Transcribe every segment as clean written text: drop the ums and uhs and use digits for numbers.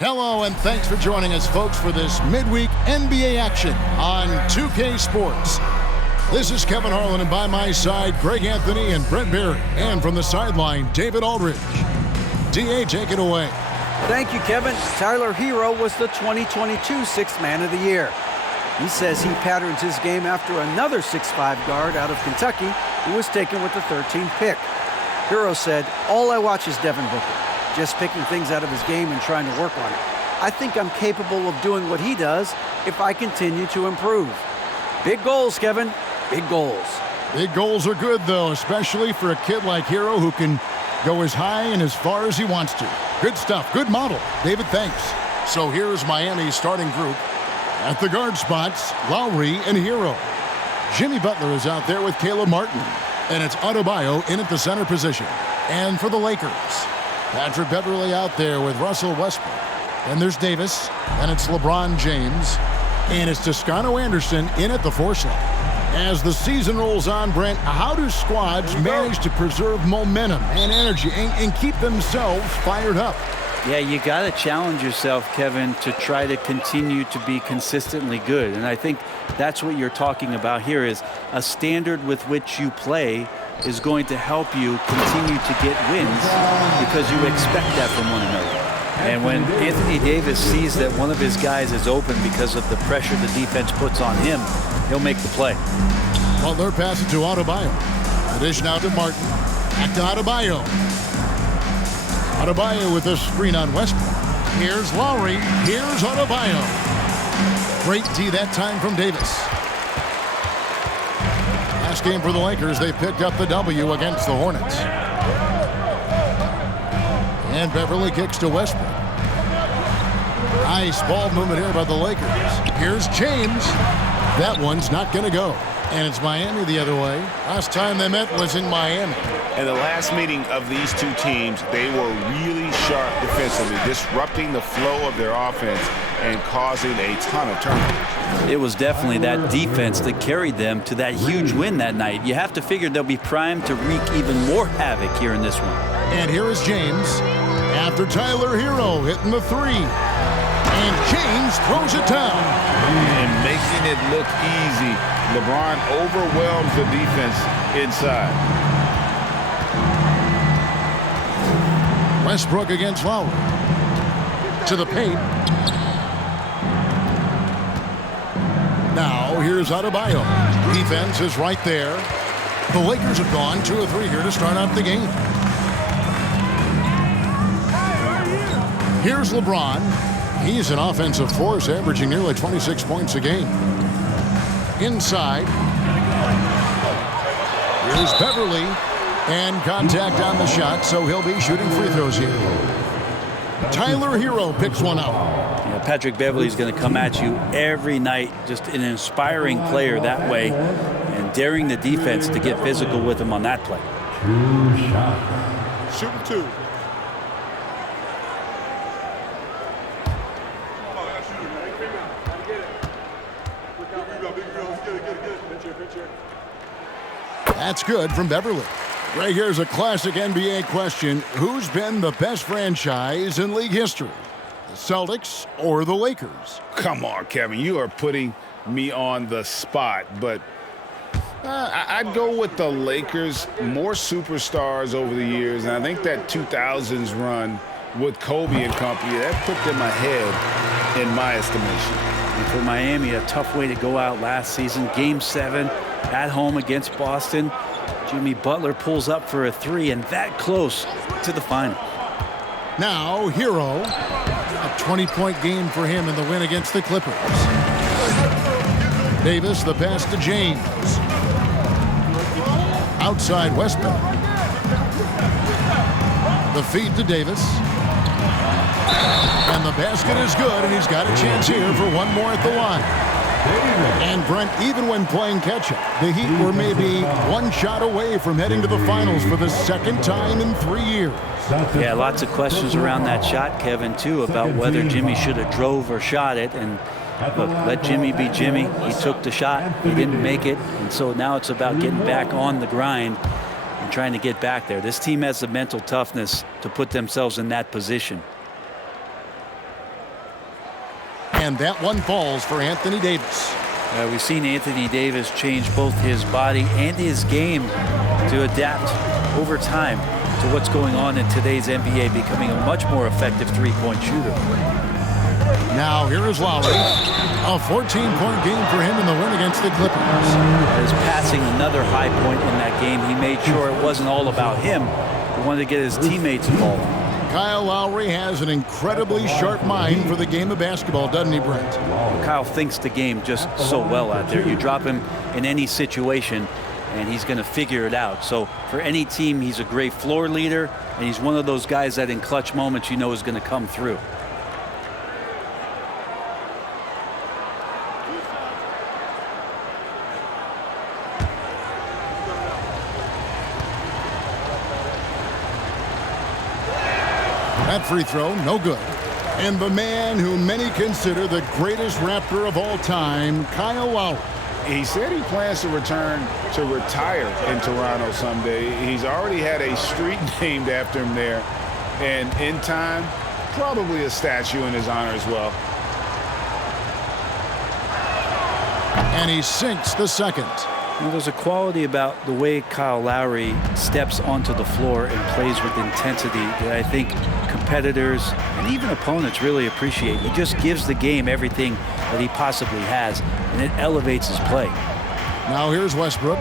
Hello, and thanks for joining us, folks, for this midweek NBA action on 2K Sports. This is Kevin Harlan, and by my side, Greg Anthony and Brent Berry. And from the sideline, David Aldridge. D.A., take it away. Thank you, Kevin. Tyler Hero was the 2022 Sixth Man of the Year. He says he patterns his game after another 6'5" guard out of Kentucky who was taken with the 13th pick. Hero said, "All I watch is Devin Booker, just picking things out of his game and trying to work on it. I think I'm capable of doing what he does if I continue to improve." Big goals, Kevin. Big goals. Big goals are good, though, especially for a kid like Hero who can go as high and as far as he wants to. Good stuff. Good model. David, thanks. So here's Miami's starting group. At the guard spots, Lowry and Hero. Jimmy Butler is out there with Caleb Martin. And it's Adebayo in at the center position. And for the Lakers, Patrick Beverley out there with Russell Westbrook. And there's Davis. And it's LeBron James. And it's Toscano Anderson in at the 4 slot. As the season rolls on, Brent, how do squads manage to preserve momentum and energy and keep themselves fired up? Yeah, you got to challenge yourself, Kevin, to try to continue to be consistently good. And I think that's what you're talking about here is a standard with which you play is going to help you continue to get wins because you expect that from one another. And when Anthony Davis sees that one of his guys is open because of the pressure the defense puts on him, he'll make the play. Butler passes to Adebayo. The dish now to Martin. Back to Adebayo. Adebayo with the screen on Westbrook. Here's Lowry. Here's Adebayo. Great D that time from Davis. Last game for the Lakers, they picked up the W against the Hornets. And Beverly kicks to Westbrook. Nice ball movement here by the Lakers. Here's James. That one's not going to go. And it's Miami the other way. Last time they met was in Miami. And the last meeting of these two teams, they were really sharp defensively, disrupting the flow of their offense and causing a ton of turnovers. It was definitely that defense that carried them to that huge win that night. You have to figure they'll be primed to wreak even more havoc here in this one. And here is James after Tyler Hero hitting the 3. And James throws it down. And making it look easy. LeBron overwhelms the defense inside. Westbrook against Lowry. To the paint. Now here's Adebayo. Defense is right there. The Lakers have gone 2 of 3 here to start out the game. Here's LeBron. He's an offensive force, averaging nearly 26 points a game. Inside. Here's Beverly. And contact on the shot, so he'll be shooting free throws here. Tyler Hero picks one up. Yeah, Patrick Beverley is going to come at you every night. Just an inspiring player that way. And daring the defense to get physical with him on that play. Shooting 2. That's good from Beverly. Right here's a classic NBA question. Who's been the best franchise in league history? The Celtics or the Lakers? Come on, Kevin. You are putting me on the spot, but I'd go with the Lakers. More superstars over the years, and I think that 2000s run with Kobe and company, that put them ahead in my estimation. And for Miami, a tough way to go out last season. Game 7 at home against Boston. Jimmy Butler pulls up for a 3 and that close to the final. Now, Hero. A 20-point game for him in the win against the Clippers. Davis, the pass to James. Outside Westbrook. The feed to Davis. And the basket is good, and he's got a chance here for one more at the line. And Brent, even when playing catch-up, the Heat were maybe one shot away from heading to the finals for the second time in 3 years. Yeah, lots of questions around that shot, Kevin, too, about whether Jimmy should have drove or shot it. And look, let Jimmy be Jimmy. He took the shot. He didn't make it. And so now it's about getting back on the grind and trying to get back there. This team has the mental toughness to put themselves in that position. And that one falls for Anthony Davis. We've seen Anthony Davis change both his body and his game to adapt over time to what's going on in today's NBA, becoming a much more effective three-point shooter. Now here is Lowry. A 14-point game for him in the win against the Clippers. As passing another high point in that game, he made sure it wasn't all about him. He wanted to get his teammates involved. Kyle Lowry has an incredibly sharp mind for the game of basketball, doesn't he, Brent? Kyle thinks the game just so well out there. You drop him in any situation, and he's going to figure it out. So for any team, he's a great floor leader, and he's one of those guys that in clutch moments you know is going to come through. That free throw, no good. And the man who many consider the greatest Raptor of all time, Kyle Lowry. He said he plans to return to retire in Toronto someday. He's already had a street named after him there. And in time, probably a statue in his honor as well. And he sinks the second. There's a quality about the way Kyle Lowry steps onto the floor and plays with intensity that I think competitors and even opponents really appreciate. He just gives the game everything that he possibly has, and it elevates his play. Now here's Westbrook.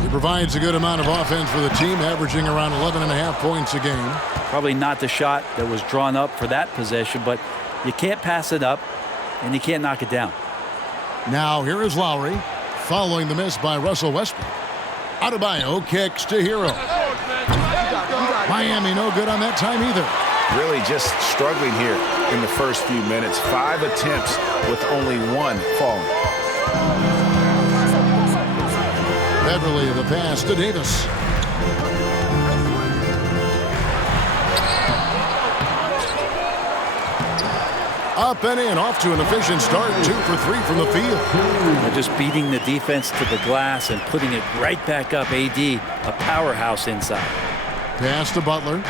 He provides a good amount of offense for the team, averaging around 11.5 points a game. Probably not the shot that was drawn up for that possession, but you can't pass it up, and you can't knock it down. Now here is Lowry. Following the miss by Russell Westbrook. Adebayo kicks to Hero. Miami no good on that time either. Really just struggling here in the first few minutes. 5 attempts with only 1 falling. Beverly the pass to Davis. Up and in, off to an efficient start. 2 for 3 from the field. They're just beating the defense to the glass and putting it right back up. AD, a powerhouse inside. Pass to Butler.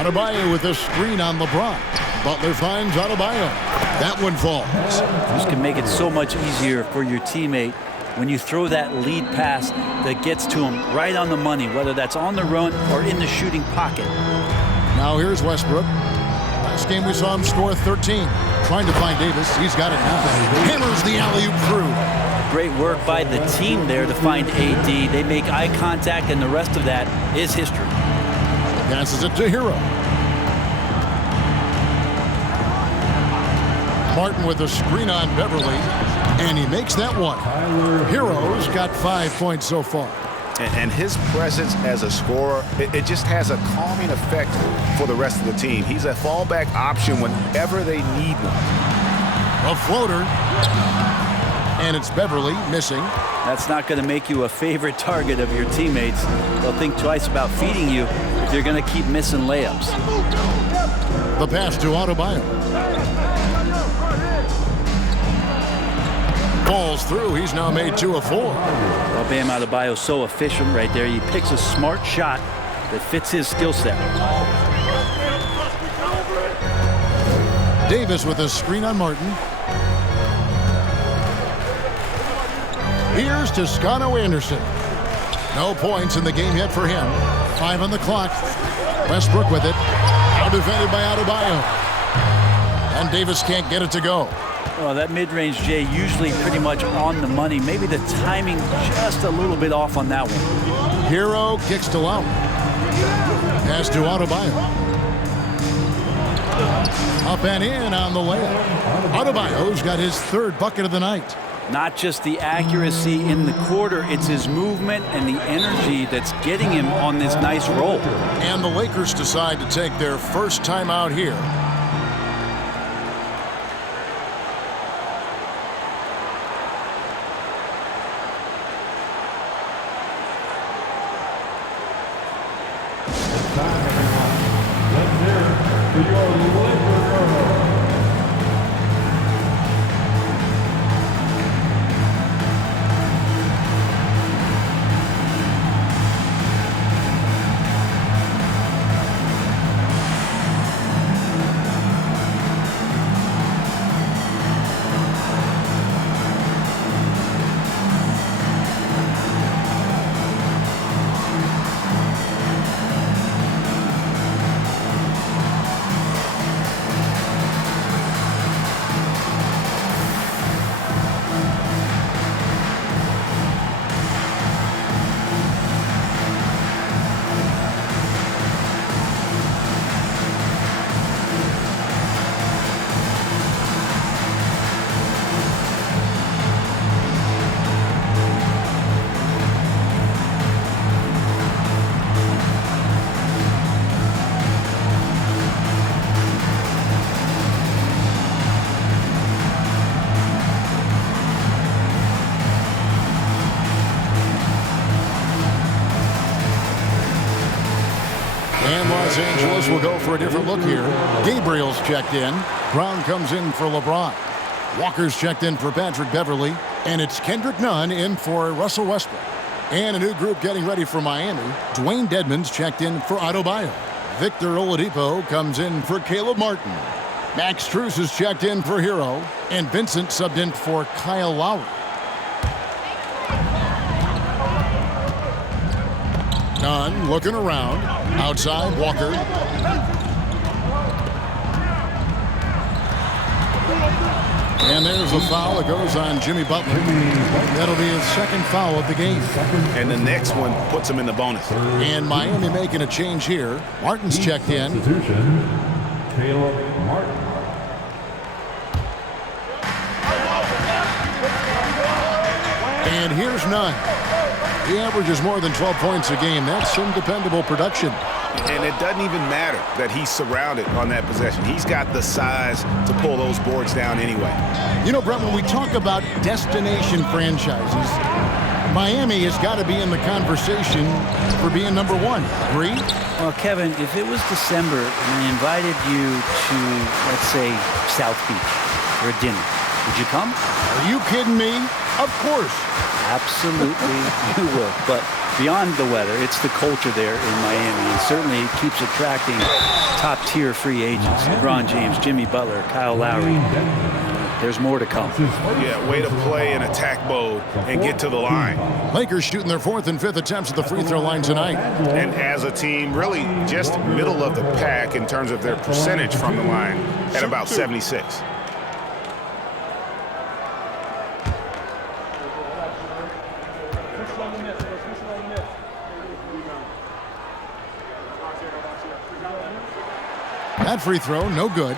Adebayo with a screen on LeBron. Butler finds Adebayo. That one falls. This can make it so much easier for your teammate when you throw that lead pass that gets to him right on the money, whether that's on the run or in the shooting pocket. Now here's Westbrook. Last game we saw him score 13. Trying to find Davis. He's got it now. Hammers the alley-oop through. Great work by the team there to find AD. They make eye contact, and the rest of that is history. Passes it to Hero. Martin with a screen on Beverly. And he makes that one. Hero's got 5 points so far. And his presence as a scorer, it just has a calming effect for the rest of the team. He's a fallback option whenever they need one. A floater. And it's Beverly missing. That's not going to make you a favorite target of your teammates. They'll think twice about feeding you if you're going to keep missing layups. The pass to Adebayo. Falls through. He's now made 2 of 4. Well, Bam Adebayo so efficient right there. He picks a smart shot that fits his skill set. Davis with a screen on Martin. Here's Toscano Anderson. No points in the game yet for him. 5 on the clock. Westbrook with it. Now defended by Adebayo. And Davis can't get it to go. Well, that mid-range, Jay, usually pretty much on the money. Maybe the timing just a little bit off on that one. Hero kicks to Lowry. Pass to Adebayo. Up and in on the layup. Adebayo's got his 3rd bucket of the night. Not just the accuracy in the quarter, it's his movement and the energy that's getting him on this nice roll. And the Lakers decide to take their first time out here. Los Angeles will go for a different look here. Gabriel's checked in. Brown comes in for LeBron. Walker's checked in for Patrick Beverly. And it's Kendrick Nunn in for Russell Westbrook. And a new group getting ready for Miami. Dwayne Dedmon's checked in for Adebayo. Victor Oladipo comes in for Caleb Martin. Max Strus is checked in for Hero. And Vincent subbed in for Kyle Lowry. Nunn looking around. Outside, Walker. And there's a foul that goes on Jimmy Butler. That'll be his second foul of the game. And the next one puts him in the bonus. And Miami making a change here. Martin's checked in. Caleb Martin. And here's Nunn. He averages more than 12 points a game. That's some dependable production. And it doesn't even matter that he's surrounded on that possession. He's got the size to pull those boards down anyway. You know, Brett, when we talk about destination franchises, Miami has got to be in the conversation for being number one. Agree? Well, Kevin, if it was December and I invited you to, let's say, South Beach for a dinner, would you come? Are you kidding me? Of course. Absolutely, you will. But beyond the weather, it's the culture there in Miami. And certainly it keeps attracting top-tier free agents. LeBron James, Jimmy Butler, Kyle Lowry. There's more to come. Yeah, way to play in attack mode and get to the line. Lakers shooting their fourth and fifth attempts at the free throw line tonight. And as a team, really just middle of the pack in terms of their percentage from the line at about 76. That free throw, no good.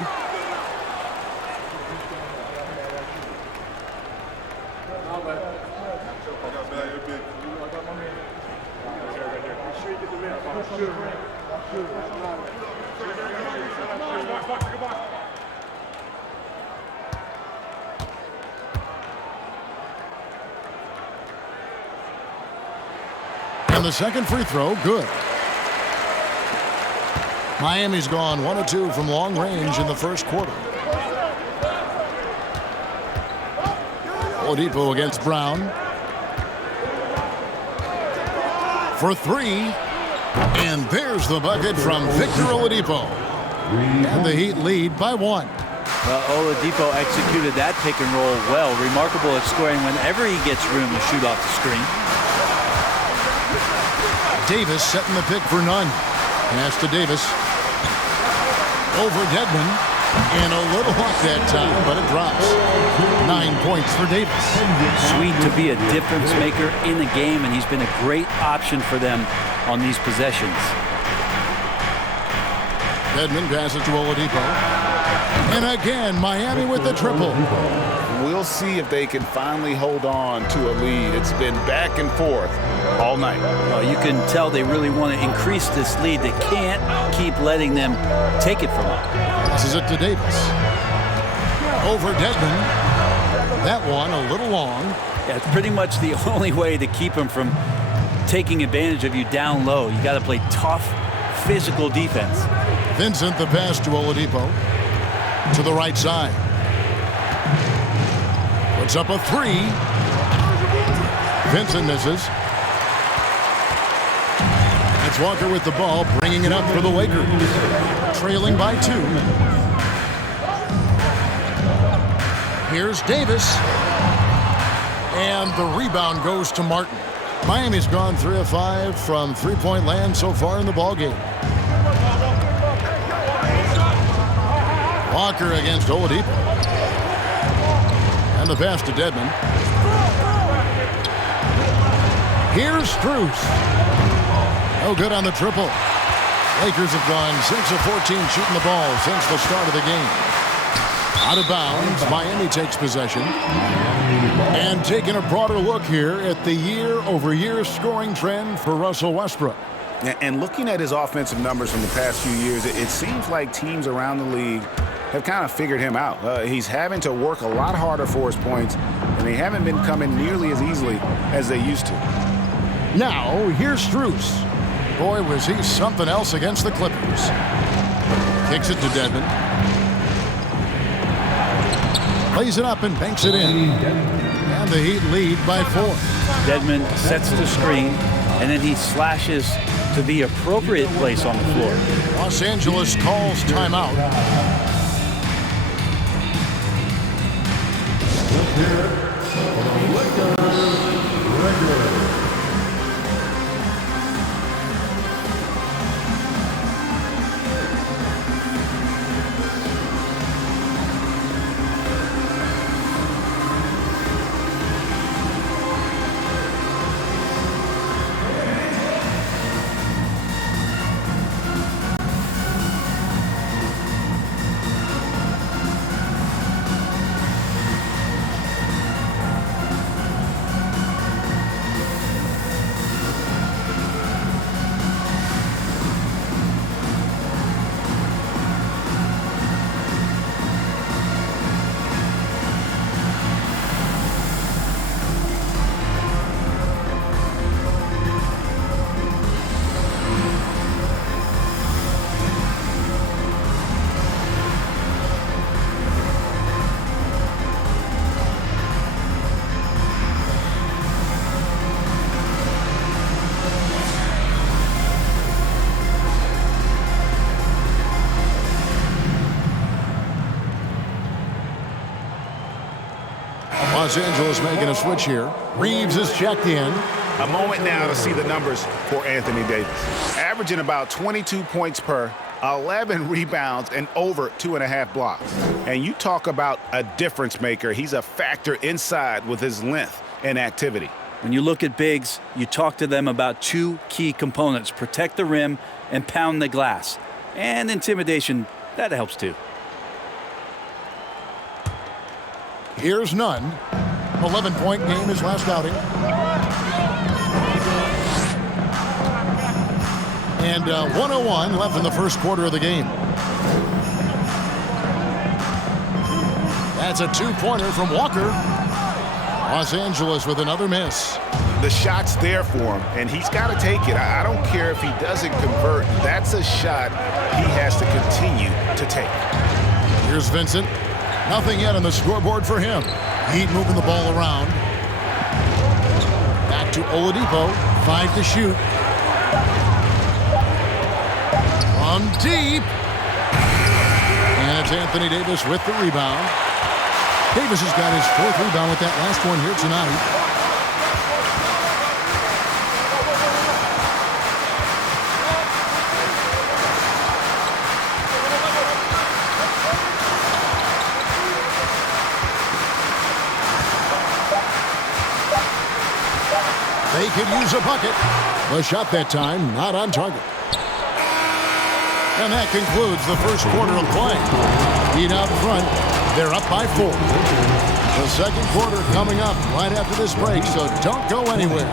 And the second free throw, good. Miami's gone 1 of 2 from long range in the first quarter. Oladipo against Brown. For three. And there's the bucket from Victor Oladipo. And the Heat lead by 1. Well, Oladipo executed that pick and roll well. Remarkable at scoring whenever he gets room to shoot off the screen. Davis setting the pick for Nunn. Pass to Davis. Over Dedmon, and a little luck that time, but it drops. 9 points for Davis. Sweet to be a difference maker in the game, and he's been a great option for them on these possessions. Dedmon passes to Oladipo. And again, Miami with the triple. We'll see if they can finally hold on to a lead. It's been back and forth all night. Well, you can tell they really want to increase this lead. They can't keep letting them take it from them. This is it to Davis. Over Dedmon. That one a little long. Yeah, it's pretty much the only way to keep them from taking advantage of you down low. You got to play tough, physical defense. Vincent the pass to Oladipo. To the right side. Puts up a three. Vincent misses. It's Walker with the ball, bringing it up for the Lakers. Trailing by 2. Here's Davis. And the rebound goes to Martin. Miami's gone 3 of 5 from three-point land so far in the ballgame. Walker against Oladipo. And the pass to Dedmon. Here's Strus. No good on the triple. Lakers have gone 6 of 14 shooting the ball since the start of the game. Out of bounds, Miami takes possession. And taking a broader look here at the year-over-year scoring trend for Russell Westbrook. And looking at his offensive numbers from the past few years, it seems like teams around the league have kind of figured him out. He's having to work a lot harder for his points, and they haven't been coming nearly as easily as they used to. Now, here's Strus. Boy, was he something else against the Clippers. Kicks it to Dedmon. Plays it up and banks it in. And the Heat lead by 4. Dedmon sets the screen, and then he slashes to the appropriate place on the floor. Los Angeles calls timeout. Los Angeles making a switch here. Reeves is checked in. A moment now to see the numbers for Anthony Davis. Averaging about 22 points per, 11 rebounds, and over 2.5 blocks. And you talk about a difference maker. He's a factor inside with his length and activity. When you look at bigs, you talk to them about 2 key components: protect the rim and pound the glass. And intimidation, that helps too. Here's Nunn. 11-point game his last outing. And 1:01 left in the first quarter of the game. That's a 2-pointer from Walker. Los Angeles with another miss. The shot's there for him, and he's got to take it. I don't care if he doesn't convert. That's a shot he has to continue to take. Here's Vincent. Nothing yet on the scoreboard for him. Heat moving the ball around. Back to Oladipo. 5 to shoot. From deep. And it's Anthony Davis with the rebound. Davis has got his 4th rebound with that last one here tonight. They could use a bucket. The shot that time, not on target. And that concludes the first quarter of play. Heat out front. They're up by 4. The second quarter coming up right after this break, so don't go anywhere.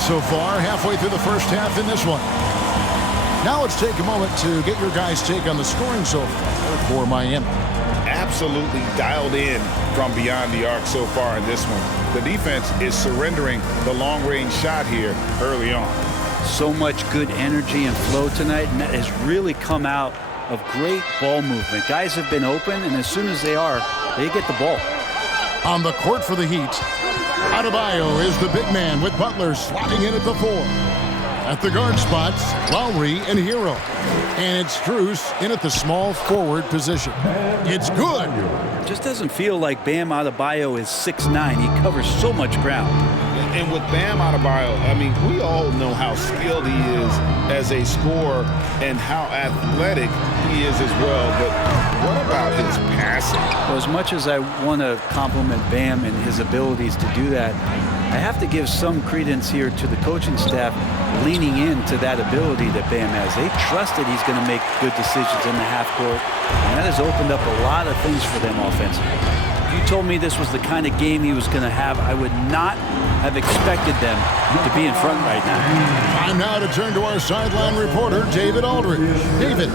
So far, halfway through the first half in this one. Now let's take a moment to get your guys' take on the scoring so far for Miami. Absolutely dialed in from beyond the arc so far in this one. The defense is surrendering the long-range shot here early on. So much good energy and flow tonight, and that has really come out of great ball movement. Guys have been open, and as soon as they are, they get the ball. On the court for the Heat, Adebayo is the big man with Butler slotting in at the 4. At the guard spots, Lowry and Hero. And it's Strus in at the small forward position. It's good. Just doesn't feel like Bam Adebayo is 6'9". He covers so much ground. And with Bam Adebayo, I mean, we all know how skilled he is as a scorer and how athletic he is as well. But what about his passing? Well, as much as I want to compliment Bam and his abilities to do that, I have to give some credence here to the coaching staff leaning into that ability that Bam has. They trust that he's going to make good decisions in the half court, and that has opened up a lot of things for them offensively. you told me this was the kind of game he was going to have, I would not have expected them to be in front right now. Time now to turn to our sideline reporter, David Aldridge. David.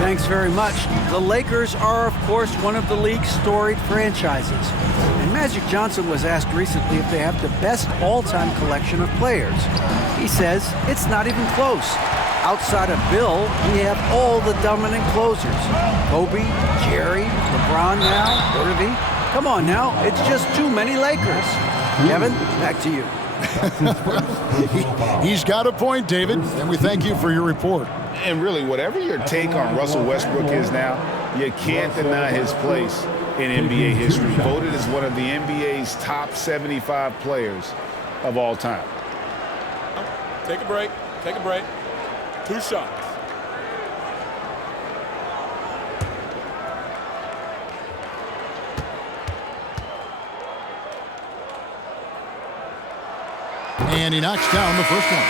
Thanks very much. The Lakers are, of course, one of the league's storied franchises. And Magic Johnson was asked recently if they have the best all-time collection of players. He says it's not even close. Outside of Bill, we have all the dominant closers. Kobe, Jerry, LeBron now, Irving. Come on now, it's just too many Lakers. Kevin, back to you. He's got a point, David, and we thank you for your report. And really, whatever your take on Russell Westbrook is now, you can't deny his place in NBA history. Voted as one of the NBA's top 75 players of all time. Take a break. Take a break. 2 shots. And he knocks down the first one.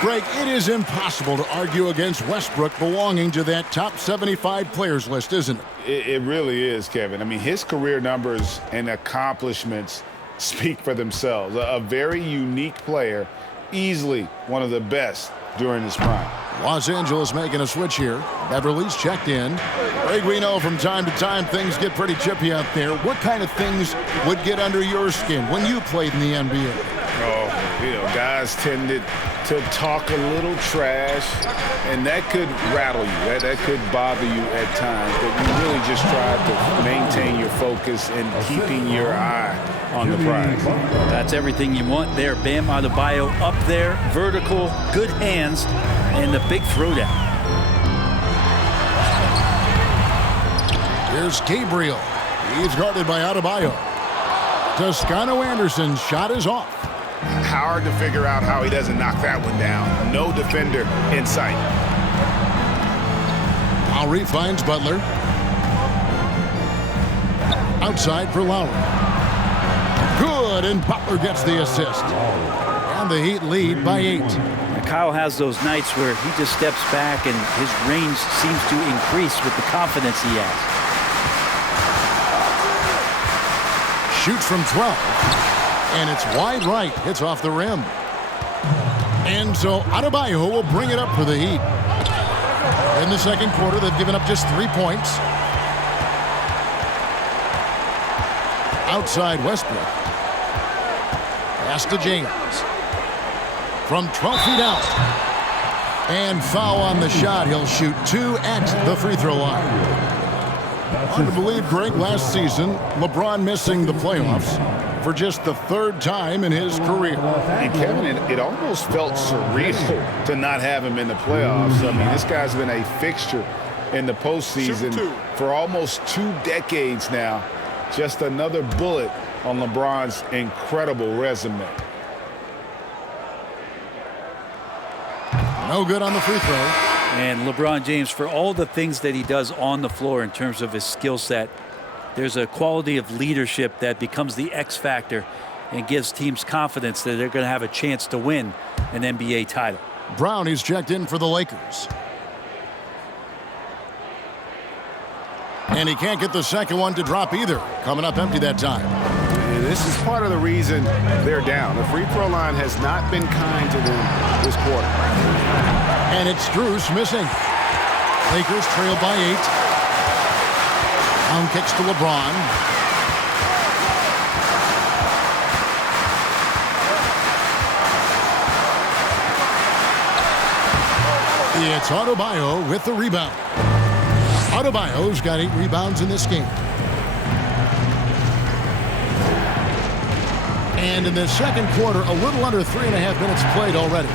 Greg, it is impossible to argue against Westbrook belonging to that top 75 players list, isn't it? It really is, Kevin. I mean, his career numbers and accomplishments speak for themselves. A very unique player, easily one of the best during his prime. Los Angeles making a switch here. Beverly's checked in. Greg, we know from time to time things get pretty chippy out there. What kind of things would get under your skin when you played in the NBA? Oh, guys tended to talk a little trash, and that could rattle you. That could bother you at times, but you really just try to maintain your focus and keeping your eye on the prize. That's everything you want there. Bam Adebayo up there, vertical, good hands, and the big throwdown. Here's Gabriel. He's guarded by Adebayo. Toscano Anderson's shot is off. Hard to figure out how he doesn't knock that one down. No defender in sight. Lowry finds Butler. Outside for Lowry. Good, and Butler gets the assist. And the Heat lead by 8. Kyle has those nights where he just steps back and his range seems to increase with the confidence he has. Shoots from 12. And it's wide right. Hits off the rim. And so Adebayo will bring it up for the Heat. In the second quarter, they've given up just 3 points. Outside Westbrook. Pass to James. From 12 feet out. And foul on the shot. He'll shoot 2 at the free throw line. Hard to believe, Greg, last season, LeBron missing the playoffs for just the 3rd time in his career. And Kevin, it almost felt surreal to not have him in the playoffs. I mean, this guy's been a fixture in the postseason for almost 2 decades now. Just another bullet on LeBron's incredible resume. No good on the free throw. And LeBron James, for all the things that he does on the floor in terms of his skill set, there's a quality of leadership that becomes the X factor and gives teams confidence that they're going to have a chance to win an NBA title. Brown is checked in for the Lakers. And he can't get the second one to drop either. Coming up empty that time. And this is part of the reason they're down. The free throw line has not been kind to them this quarter. And it's Strus missing. Lakers trail by 8. Brown kicks to LeBron. It's Adebayo with the rebound. Adebayo's got 8 rebounds in this game. And in the second quarter, a little under 3.5 minutes played already.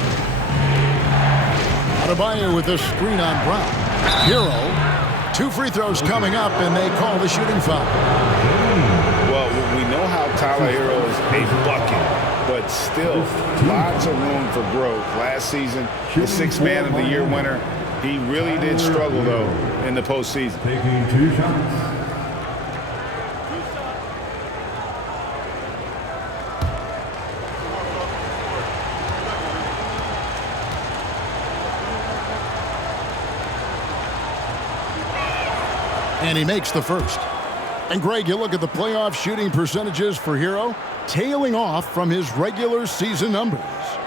Adebayo with a screen on Brown. Hero, 2 free throws coming up, and they call the shooting foul. Well, we know how Tyler Hero is a bucket, but still lots of room for growth. Last season, the 6th Man of the Year winner. He really did struggle, though, in the postseason. Taking 2 shots. And he makes the first. And Greg, you look at the playoff shooting percentages for Hero, tailing off from his regular season numbers.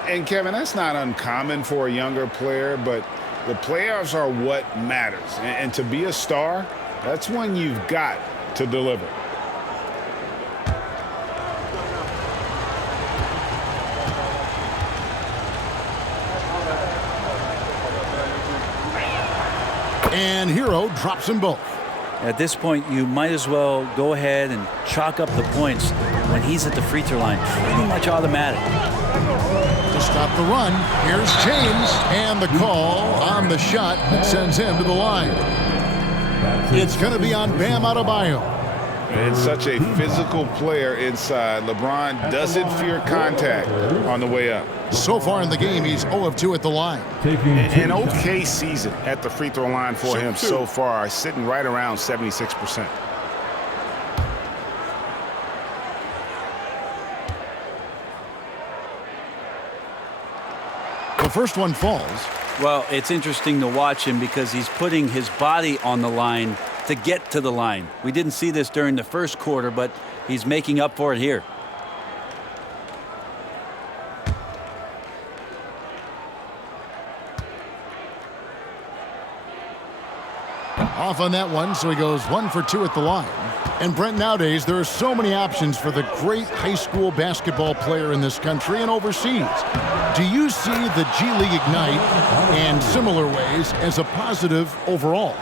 And Kevin, that's not uncommon for a younger player, but the playoffs are what matters. And to be a star, that's when you've got to deliver. And Hero drops them both. At this point, you might as well go ahead and chalk up the points when he's at the free throw line. Pretty much automatic. To stop the run, here's James, and the call on the shot that sends him to the line. It's going to be on Bam Adebayo. And such a physical player inside. LeBron doesn't fear contact on the way up. So far in the game, he's 0 of 2 at the line. An okay season at the free throw line for him so far, sitting right around 76%. The first one falls. Well, it's interesting to watch him because he's putting his body on the line to get to the line. We didn't see this during the first quarter, but he's making up for it here. Off on that one, so he goes 1 for 2 at the line. And Brent, nowadays, there are so many options for the great high school basketball player in this country and overseas. Do you see the G League Ignite and similar ways as a positive overall?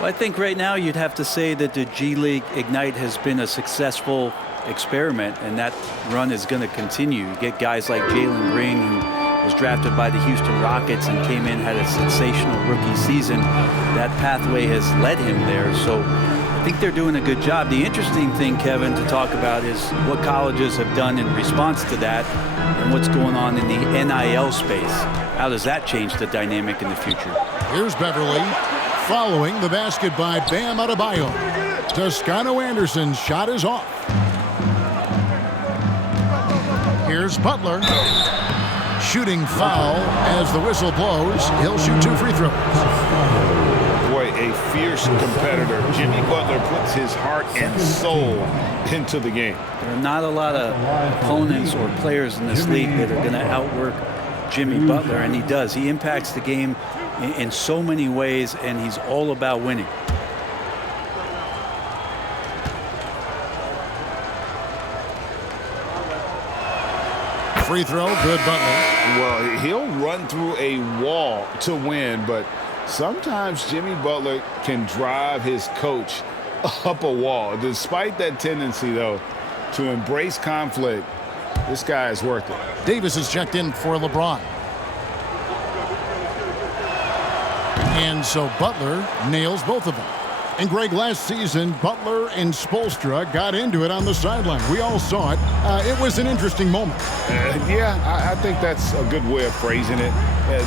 Well, I think right now you'd have to say that the G League Ignite has been a successful experiment, and that run is going to continue. You get guys like Jalen Green, who was drafted by the Houston Rockets and came in, had a sensational rookie season. That pathway has led him there, so I think they're doing a good job. The interesting thing, Kevin, to talk about is what colleges have done in response to that and what's going on in the NIL space. How does that change the dynamic in the future? Here's Beverly following the basket by Bam Adebayo. Toscano Anderson's shot is off. Here's Butler. Shooting foul as the whistle blows. He'll shoot 2 free throws. Boy, a fierce competitor. Jimmy Butler puts his heart and soul into the game. There are not a lot of opponents or players in this league that are going to outwork Jimmy Butler, and he does. He impacts the game in so many ways, and he's all about winning. Free throw, good Butler. Well, he'll run through a wall to win, but sometimes Jimmy Butler can drive his coach up a wall. Despite that tendency, though, to embrace conflict, this guy is worth it. Davis is checked in for LeBron. And so Butler nails both of them. And Greg, last season, Butler and Spoelstra got into it on the sideline. We all saw it. It was an interesting moment. I think that's a good way of phrasing it.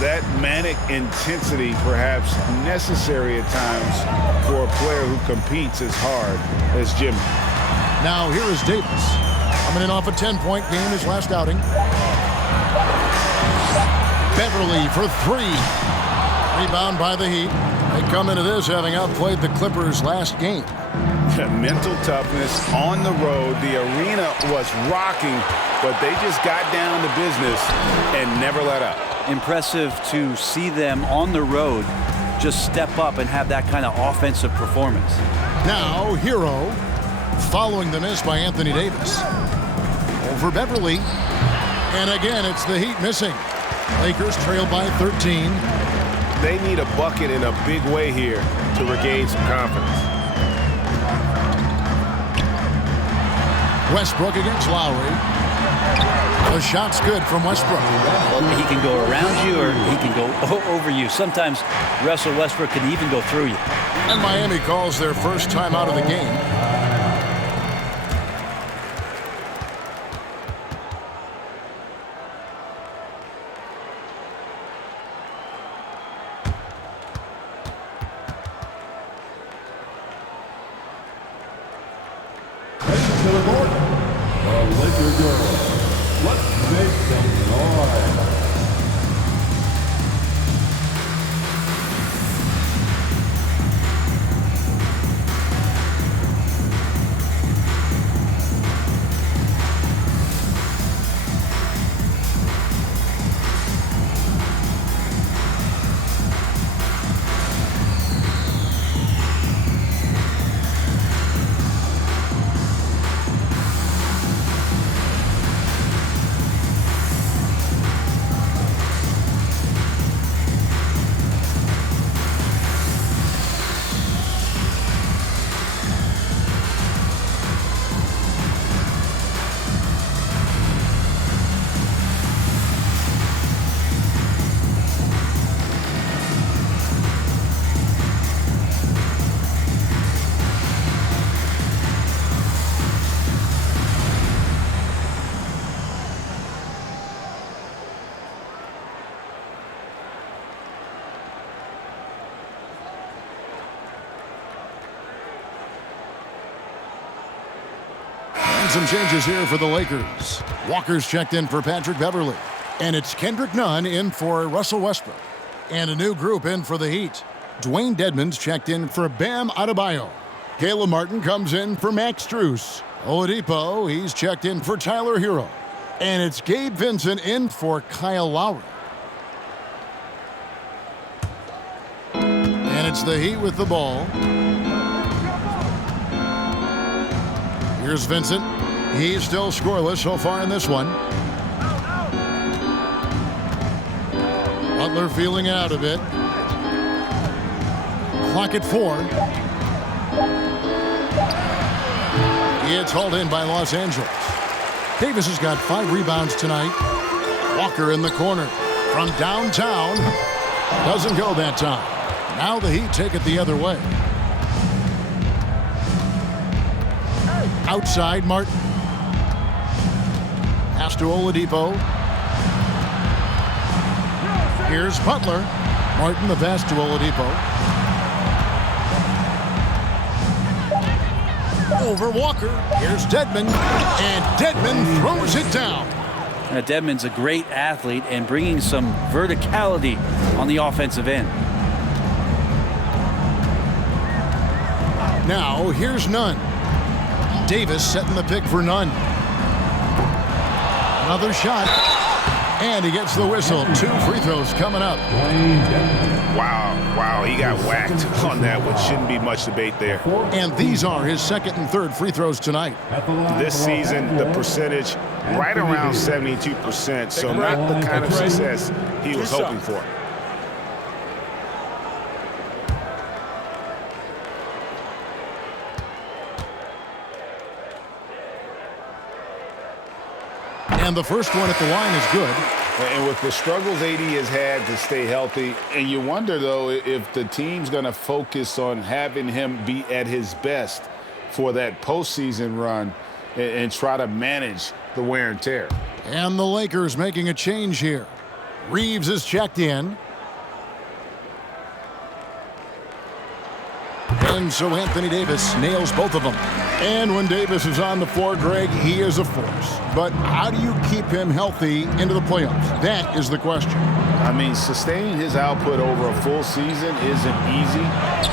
That manic intensity, perhaps necessary at times for a player who competes as hard as Jimmy. Now here is Davis. Coming in off a 10-point game his last outing. Beverly for 3. Rebound by the Heat. They come into this having outplayed the Clippers last game. Mental toughness on the road. The arena was rocking, but they just got down to business and never let up. Impressive to see them on the road just step up and have that kind of offensive performance. Now Hero following the miss by Anthony Davis. Over Beverly. And again, it's the Heat missing. Lakers trail by 13. They need a bucket in a big way here to regain some confidence. Westbrook against Lowry. The shot's good from Westbrook. Well, he can go around you or he can go over you. Sometimes Russell Westbrook can even go through you. And Miami calls their first time out of the game. some changes here for the Lakers. Walker's checked in for Patrick Beverley. And it's Kendrick Nunn in for Russell Westbrook. And a new group in for the Heat. Dwayne Dedmon's checked in for Bam Adebayo. Caleb Martin comes in for Max Strus. Oladipo, he's checked in for Tyler Hero. And it's Gabe Vincent in for Kyle Lowry. And it's the Heat with the ball. Here's Vincent. He's still scoreless so far in this one. Butler feeling out a bit. Clock at 4. It's hauled in by Los Angeles. Davis has got 5 rebounds tonight. Walker in the corner from downtown. Doesn't go that time. Now the Heat take it the other way. Outside, Martin. Pass to Oladipo. Here's Butler. Martin, the pass to Oladipo. Over Walker. Here's Dedmon. And Dedmon throws it down. Now, Dedmon's a great athlete and bringing some verticality on the offensive end. Now, here's Nunn. Davis setting the pick for Nunn. Another shot. And he gets the whistle. 2 free throws coming up. Wow, he got whacked on that, which shouldn't be much debate there. And these are his 2nd and 3rd free throws tonight. This season, the percentage right around 72%, so not the kind of success he was hoping for. And the first one at the line is good. And with the struggles AD has had to stay healthy, and you wonder, though, if the team's going to focus on having him be at his best for that postseason run and try to manage the wear and tear. And the Lakers making a change here. Reeves is checked in. And so Anthony Davis nails both of them. And when Davis is on the floor, Greg, he is a force. But how do you keep him healthy into the playoffs? That is the question. I mean, sustaining his output over a full season isn't easy,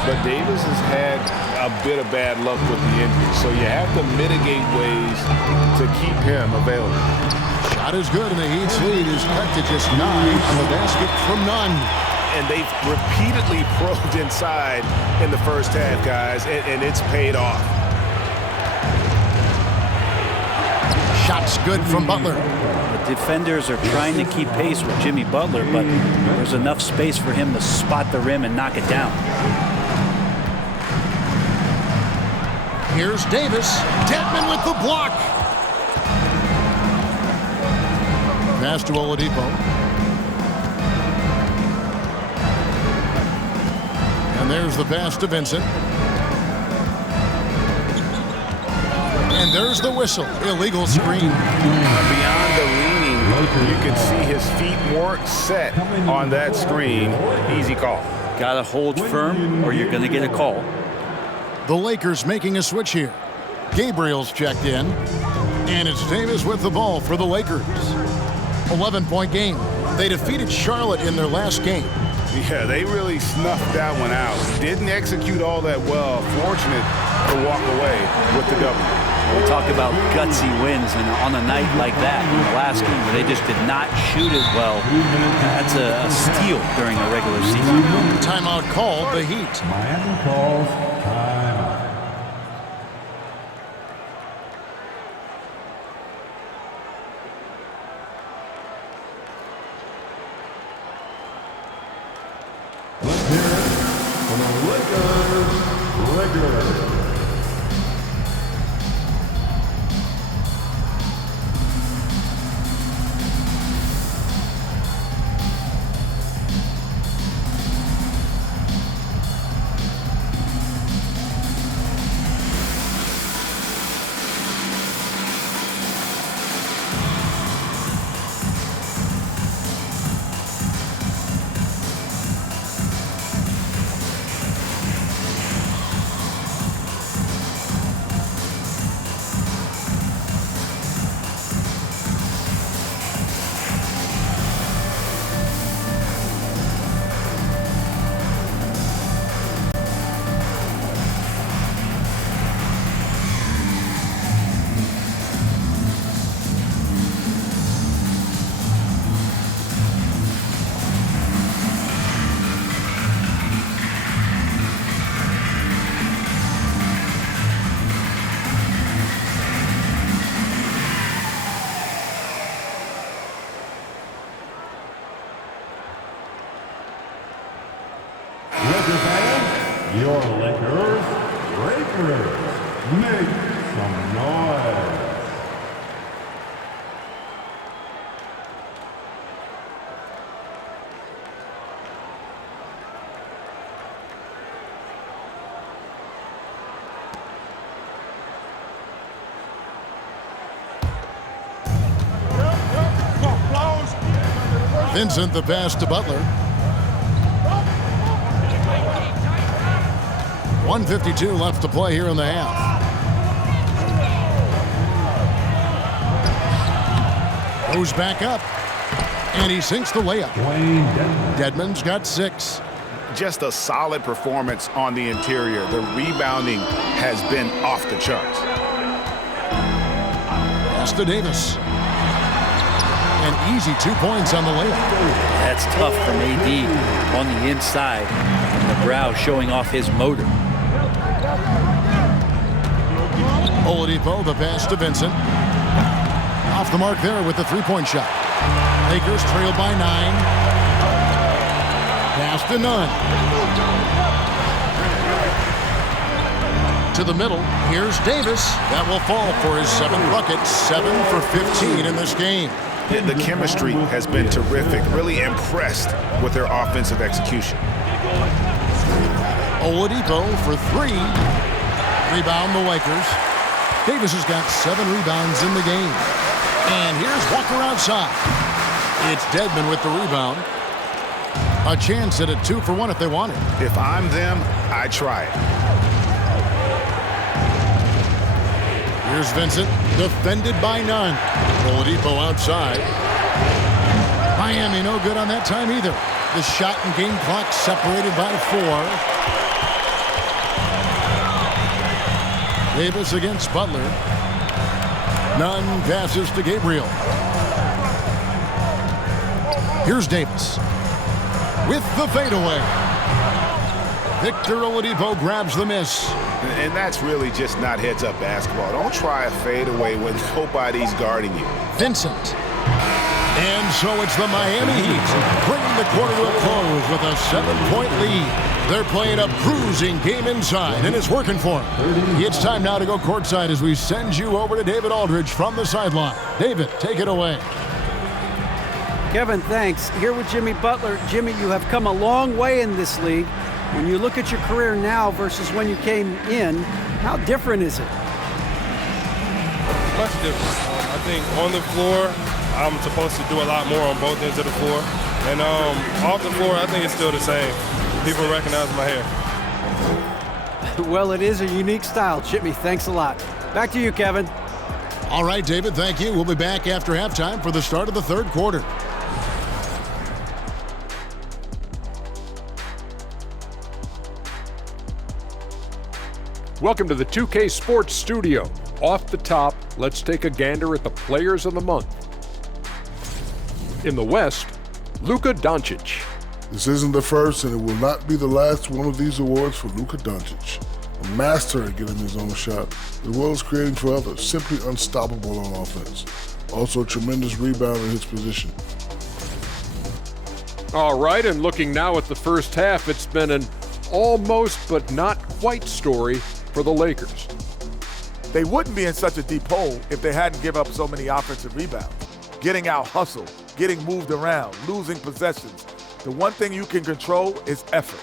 but Davis has had a bit of bad luck with the injury, so you have to mitigate ways to keep him available. Shot is good, and the Heat's lead is cut to just 9 on the basket from Nunn. And they've repeatedly probed inside in the first half, guys, and it's paid off. Shots good from Butler. The defenders are trying to keep pace with Jimmy Butler, but there's enough space for him to spot the rim and knock it down. Here's Davis. Dedmon with the block. Pass to Oladipo. And there's the pass to Vincent. And there's the whistle. Illegal screen. Beyond the leaning, you can see his feet weren't set on that screen. Easy call. Got to hold firm or you're going to get a call. The Lakers making a switch here. Gabriel's checked in. And it's Davis with the ball for the Lakers. 11-point game. They defeated Charlotte in their last game. Yeah, they really snuffed that one out. Didn't execute all that well. Fortunate to walk away with the W. We'll talk about gutsy wins, and on a night like that, in the last game where they just did not shoot it well, that's a steal during a regular season. Timeout called the Heat. Miami calls timeout. Let's hear it for the Lakers regulars. Your Lakers, make some noise. Vincent the pass to Butler. 1:52 left to play here in the half. Goes back up. And he sinks the layup. Dedmon's got 6. Just a solid performance on the interior. The rebounding has been off the charts. Pass to Davis. An easy 2 points on the layup. That's tough from AD on the inside. And the brow showing off his motor. Oladipo, the pass to Vincent. Off the mark there with the 3-point shot. Lakers trail by 9. Pass to Nunn. To the middle. Here's Davis. That will fall for his 7th bucket. 7 for 15 in this game. The chemistry has been terrific. Really impressed with their offensive execution. Oladipo for 3. Rebound the Lakers. Davis has got 7 rebounds in the game. And here's Walker outside. It's Dedmon with the rebound. A chance at a 2 for 1 if they want it. If I'm them, I try it. Here's Vincent, defended by Nunn. Oladipo outside. Miami no good on that time either. The shot and game clock separated by 4. Davis against Butler. Nunn passes to Gabriel. Here's Davis with the fadeaway. Victor Oladipo grabs the miss. And that's really just not heads-up basketball. Don't try a fadeaway when nobody's guarding you. Vincent. And so it's the Miami Heat bringing the quarter to a close with a 7-point lead. They're playing a bruising game inside, and it's working for them. It's time now to go courtside as we send you over to David Aldridge from the sideline. David, take it away. Kevin, thanks. Here with Jimmy Butler. Jimmy, you have come a long way in this league. When you look at your career now versus when you came in, how different is it? Much different. I think on the floor, I'm supposed to do a lot more on both ends of the floor. And off the floor, I think it's still the same. People recognize my hair. Well, it is a unique style, Jimmy. Thanks a lot. Back to you, Kevin. All right, David, thank you. We'll be back after halftime for the start of the third quarter. Welcome to the 2K Sports Studio. Off the top, let's take a gander at the players of the month. In the West, Luka Doncic. This isn't the first, and it will not be the last one of these awards for Luka Doncic. A master at getting his own shot, as well as creating for others, simply unstoppable on offense. Also a tremendous rebounder in his position. All right, and looking now at the first half, it's been an almost but not quite story for the Lakers. They wouldn't be in such a deep hole if they hadn't given up so many offensive rebounds. Getting out hustled, getting moved around, losing possessions. The one thing you can control is effort.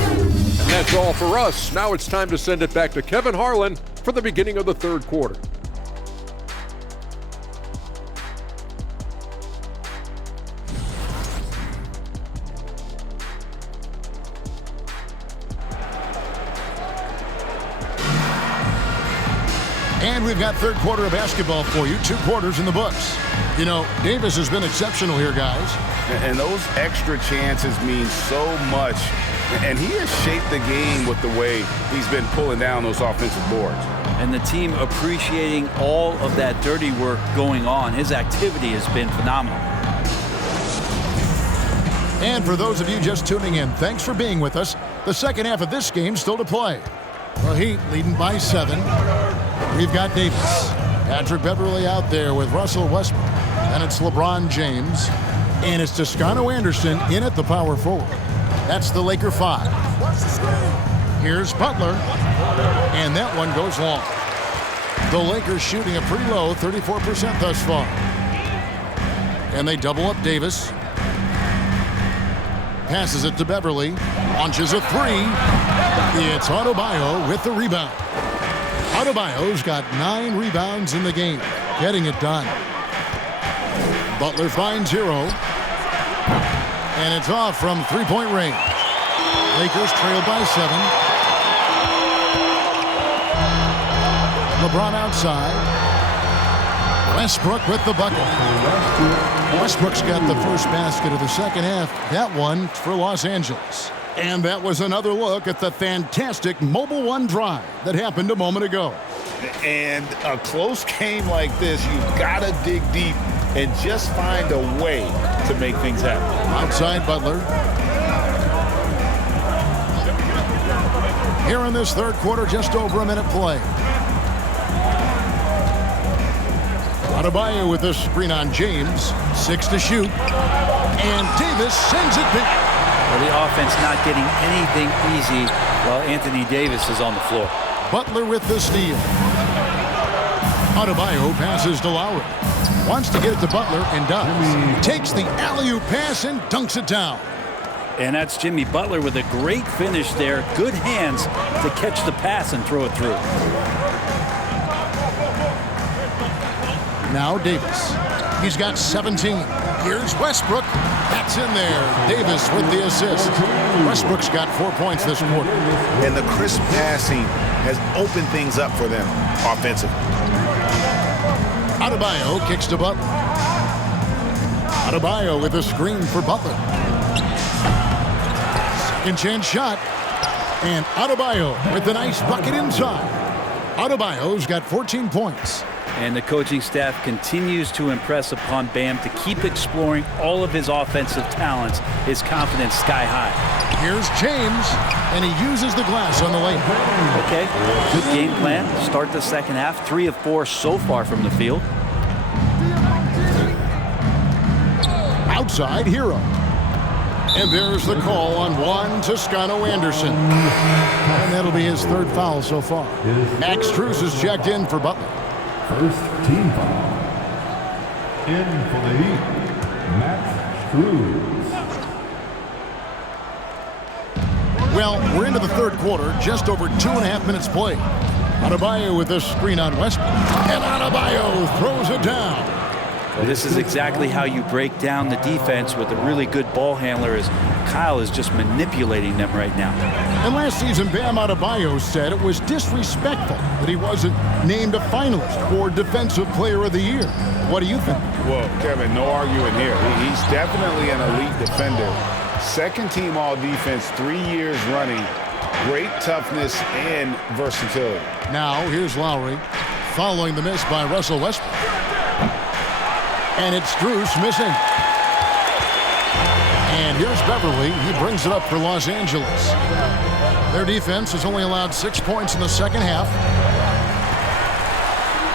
And that's all for us. Now it's time to send it back to Kevin Harlan for the beginning of the third quarter. And we've got third quarter of basketball for you. 2 quarters in the books. You know, Davis has been exceptional here, guys. And those extra chances mean so much. And he has shaped the game with the way he's been pulling down those offensive boards. And the team appreciating all of that dirty work going on. His activity has been phenomenal. And for those of you just tuning in, thanks for being with us. The second half of this game still to play. The Heat leading by 7. We've got Davis. Patrick Beverly out there with Russell Westbrook. And it's LeBron James. And it's Toscano Anderson in at the power forward. That's the Laker 5. Here's Butler, and that one goes long. The Lakers shooting a pretty low 34% thus far. And they double up Davis. Passes it to Beverly. Launches a three. It's Adebayo with the rebound. Adebayo's got 9 rebounds in the game, getting it done. Butler finds Hero. And it's off from three-point range. Lakers trail by 7. LeBron outside. Westbrook with the bucket. Westbrook's got the first basket of the second half. That one for Los Angeles. And that was another look at the fantastic Mobile One drive that happened a moment ago. And a close game like this, you've got to dig deep and just find a way to make things happen. Outside Butler. Here in this third quarter, just over a minute play. Adebayo with the screen on James. 6 to shoot. And Davis sends it back. Well, the offense not getting anything easy while Anthony Davis is on the floor. Butler with the steal. Adebayo passes to Lowry. Wants to get it to Butler and does. Takes the alley-oop pass and dunks it down. And that's Jimmy Butler with a great finish there. Good hands to catch the pass and throw it through. Now Davis. He's got 17. Here's Westbrook. That's in there. Davis with the assist. Westbrook's got 4 points this quarter. And the crisp passing has opened things up for them offensively. Adebayo kicks to Butler. Adebayo with a screen for Butler. Second chance shot. And Adebayo with the nice bucket inside. Adebayo's got 14 points. And the coaching staff continues to impress upon Bam to keep exploring all of his offensive talents. His confidence sky high. Here's James, and he uses the glass on the lane. Okay, good game plan. Start the second half. 3 of 4 so far from the field. Outside Hero. And there's the call on Juan Toscano Anderson. And that'll be his 3rd foul so far. Max Strus is checked in for Butler. First team foul. In for the Heat, Max Strus. Well, we're into the third quarter, just over 2.5 minutes played. Adebayo with this screen on Westbrook. And Adebayo throws it down. Well, this is exactly how you break down the defense with a really good ball handler. As Kyle is just manipulating them right now. And last season, Bam Adebayo said it was disrespectful that he wasn't named a finalist for Defensive Player of the Year. What do you think? Well, Kevin, no arguing here. He's definitely an elite defender. Second team all defense, 3 years running. Great toughness and versatility. Now, here's Lowry following the miss by Russell Westbrook. And it's Strus missing. And here's Beverly. He brings it up for Los Angeles. Their defense has only allowed 6 points in the second half.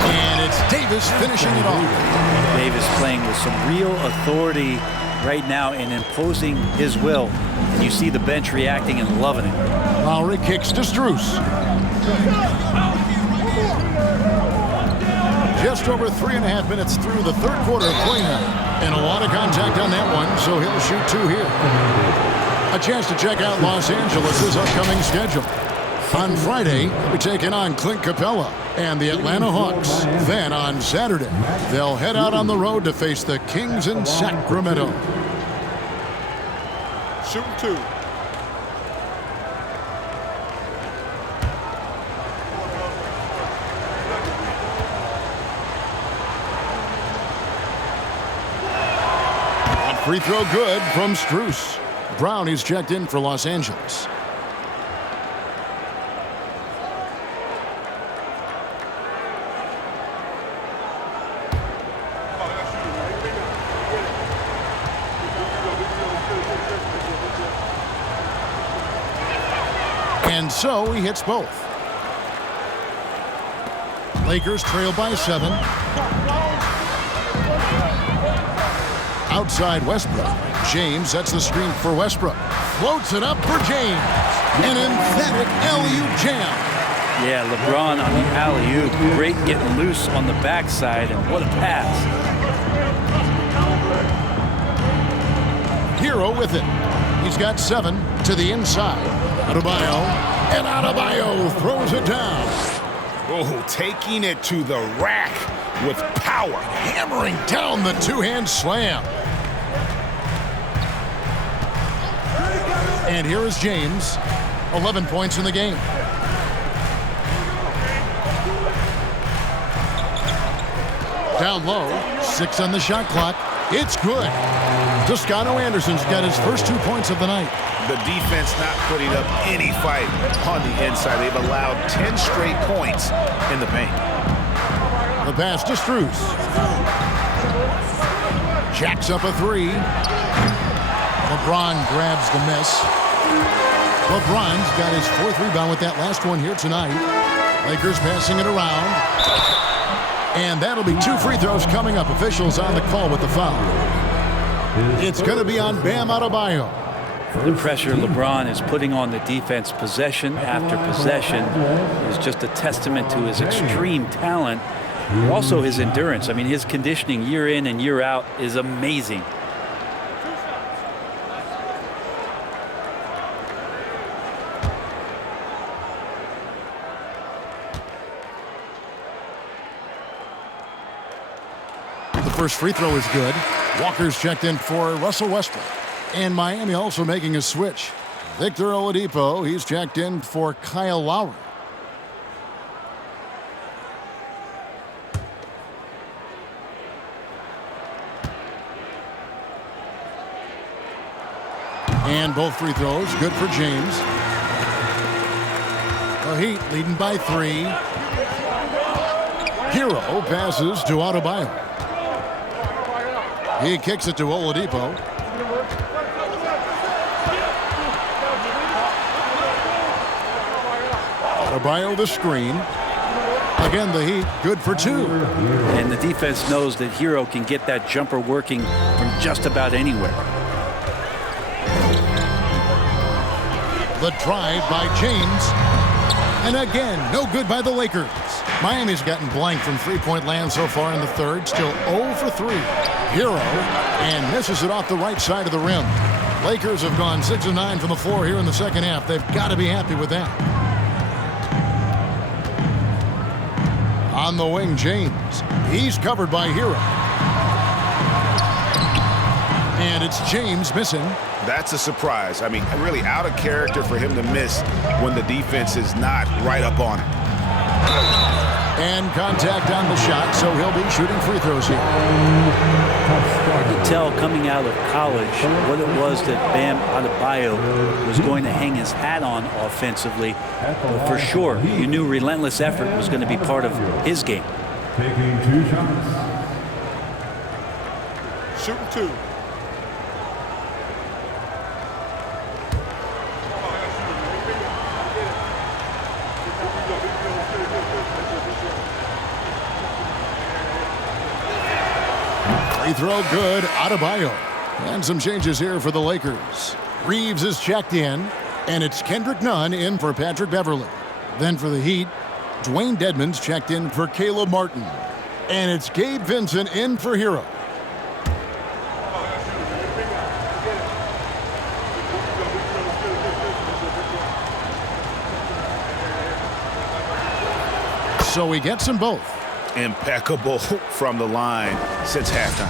And it's Davis finishing it off. Davis playing with some real authority right now and imposing his will. And you see the bench reacting and loving it. Lowry kicks to Strus. Just over 3.5 minutes through the third quarter of play now. And a lot of contact on that one, so he'll shoot 2 here. A chance to check out Los Angeles' upcoming schedule. On Friday, we're taking on Clint Capella and the Atlanta Hawks. Then on Saturday, they'll head out on the road to face the Kings in Sacramento. Shooting 2. Free throw good from Strus. Brown is checked in for Los Angeles. And so he hits both. Lakers trail by 7. outside Westbrook. James sets the screen for Westbrook. Floats it up for James. An emphatic alley-oop jam. Yeah, LeBron on the alley-oop. Great getting loose on the backside, and what a pass. Hero with it. He's got 7 to the inside. Adebayo. And Adebayo throws it down. Oh, taking it to the rack with power. Hammering down the two-hand slam. And here is James. 11 points in the game. Down low. 6 on the shot clock. It's good. Toscano Anderson's got his first 2 points of the night. The defense not putting up any fight on the inside. They've allowed 10 straight points in the paint. The pass to Strus. Jacks up a 3. LeBron grabs the miss. LeBron's got his 4th rebound with that last one here tonight. Lakers passing it around. And that'll be 2 free throws coming up. Officials on the call with the foul. It's going to be on Bam Adebayo. The pressure LeBron is putting on the defense possession after possession is just a testament to his extreme talent, also his endurance. I mean, his conditioning year in and year out is amazing. The first free throw is good. Walker's checked in for Russell Westbrook. And Miami also making a switch. Victor Oladipo, he's checked in for Kyle Lowry. And both free throws, good for James. The Heat leading by 3. Hero passes to Adebayo. He kicks it to Oladipo. Adebayo the screen. Again, the Heat good for 2. And the defense knows that Hero can get that jumper working from just about anywhere. The drive by James. And again, no good by the Lakers. Miami's gotten blank from three-point land so far in the third. Still 0 for 3. Hero and misses it off the right side of the rim. Lakers have gone 6 of 9 from the floor here in the second half. They've got to be happy with that. On the wing, James. He's covered by Hero. And it's James missing. That's a surprise. I mean, really out of character for him to miss when the defense is not right up on him. And contact on the shot, so he'll be shooting free throws here. Hard to tell coming out of college what it was that Bam Adebayo was going to hang his hat on offensively. But for sure, you knew relentless effort was going to be part of his game. Taking 2 shots. Shooting 2. Free throw good, Adebayo. And some changes here for the Lakers. Reeves is checked in, and it's Kendrick Nunn in for Patrick Beverley. Then for the Heat, Dwayne Dedmon's checked in for Caleb Martin. And it's Gabe Vincent in for Hero. So he gets them both. Impeccable from the line since halftime.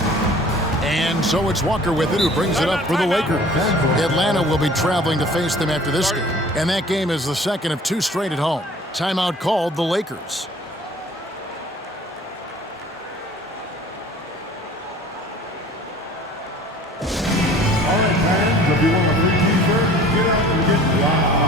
And so it's Walker with it, who brings it up for the Lakers. Atlanta will be traveling to face them after this game. And that game is the second of 2 straight at home. Timeout called the Lakers. All right, fans, if you want a free t-shirt, get out and get loud.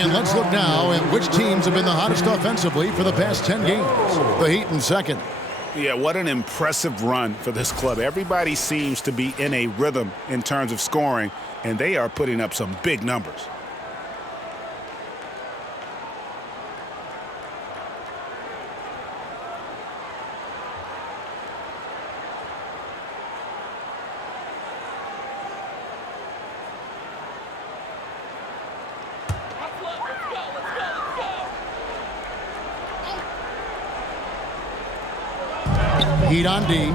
And let's look now at which teams have been the hottest offensively for the past 10 games. The Heat in second. Yeah, what an impressive run for this club. Everybody seems to be in a rhythm in terms of scoring, and they are putting up some big numbers. Heat on D.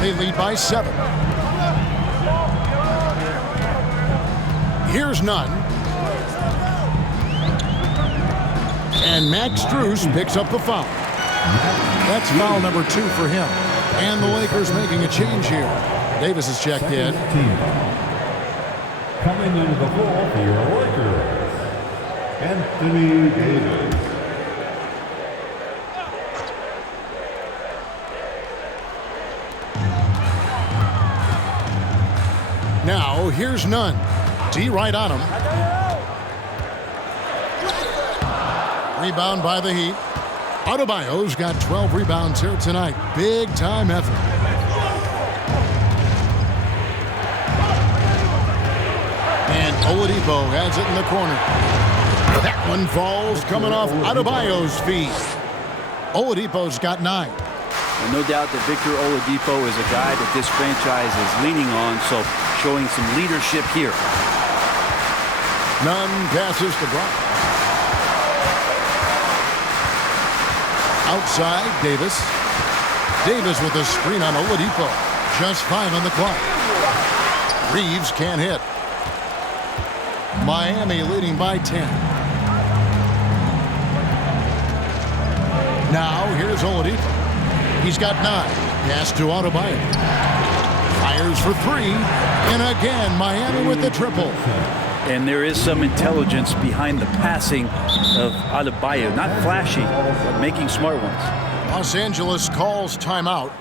They lead by 7. Here's none. And Max Strus picks up the foul. That's foul number 2 for him. And the Lakers making a change here. Davis is checked in. Coming into the ball for your Lakers, Anthony Davis. Now, here's none. D right on him. Rebound by the Heat. Adebayo's got 12 rebounds here tonight. Big time effort. And Oladipo has it in the corner. That one falls coming off Adebayo's feet. Oladipo's got 9. And no doubt that Victor Oladipo is a guy that this franchise is leaning on, so showing some leadership here. None passes to Brown. Outside, Davis. Davis with a screen on Oladipo. Just 5 on the clock. Reeves can't hit. Miami leading by 10. Now, here's Oladipo. He's got 9. Pass to Adebayo. Fires for 3. And again, Miami with the triple. And there is some intelligence behind the passing of Adebayo. Not flashy, but making smart ones. Los Angeles calls timeout.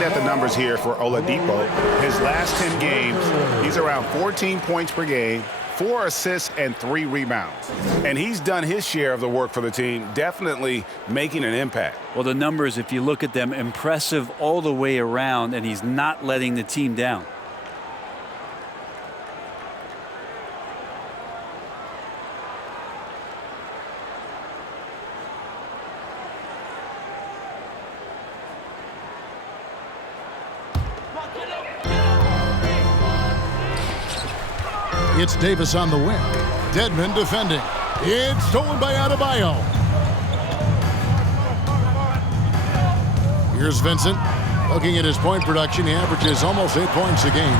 At the numbers here for Oladipo, his last 10 games, he's around 14 points per game, 4 assists, and 3 rebounds. And he's done his share of the work for the team, definitely making an impact. Well, the numbers, if you look at them, impressive all the way around, and he's not letting the team down. It's Davis on the wing. Dedmon defending. It's stolen by Adebayo. Here's Vincent. Looking at his point production, he averages almost 8 points a game.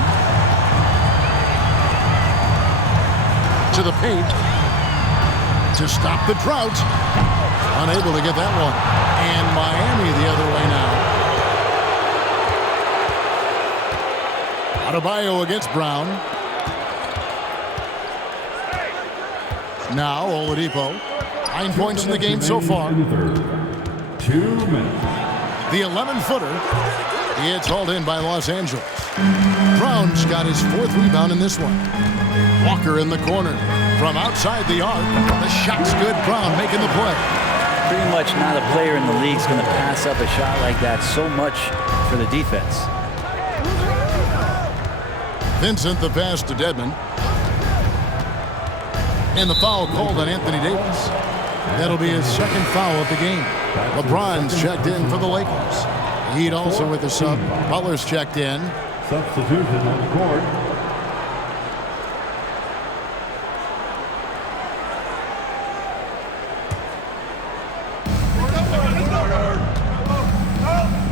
To the paint. To stop the drought. Unable to get that one. And Miami the other way now. Adebayo against Brown. Now Oladipo, 9 points in the game so far. 2 minutes. The 11-footer. It's hauled in by Los Angeles. Brown's got his 4th rebound in this one. Walker in the corner. From outside the arc, the shot's good. Brown making the play. Pretty much not a player in the league is going to pass up a shot like that so much for the defense. Vincent the pass to Dedmon. And the foul called on Anthony Davis. That'll be his 2nd foul of the game. LeBron's checked in for the Lakers. Heat also with the sub. Butler's checked in. Substitution on the court.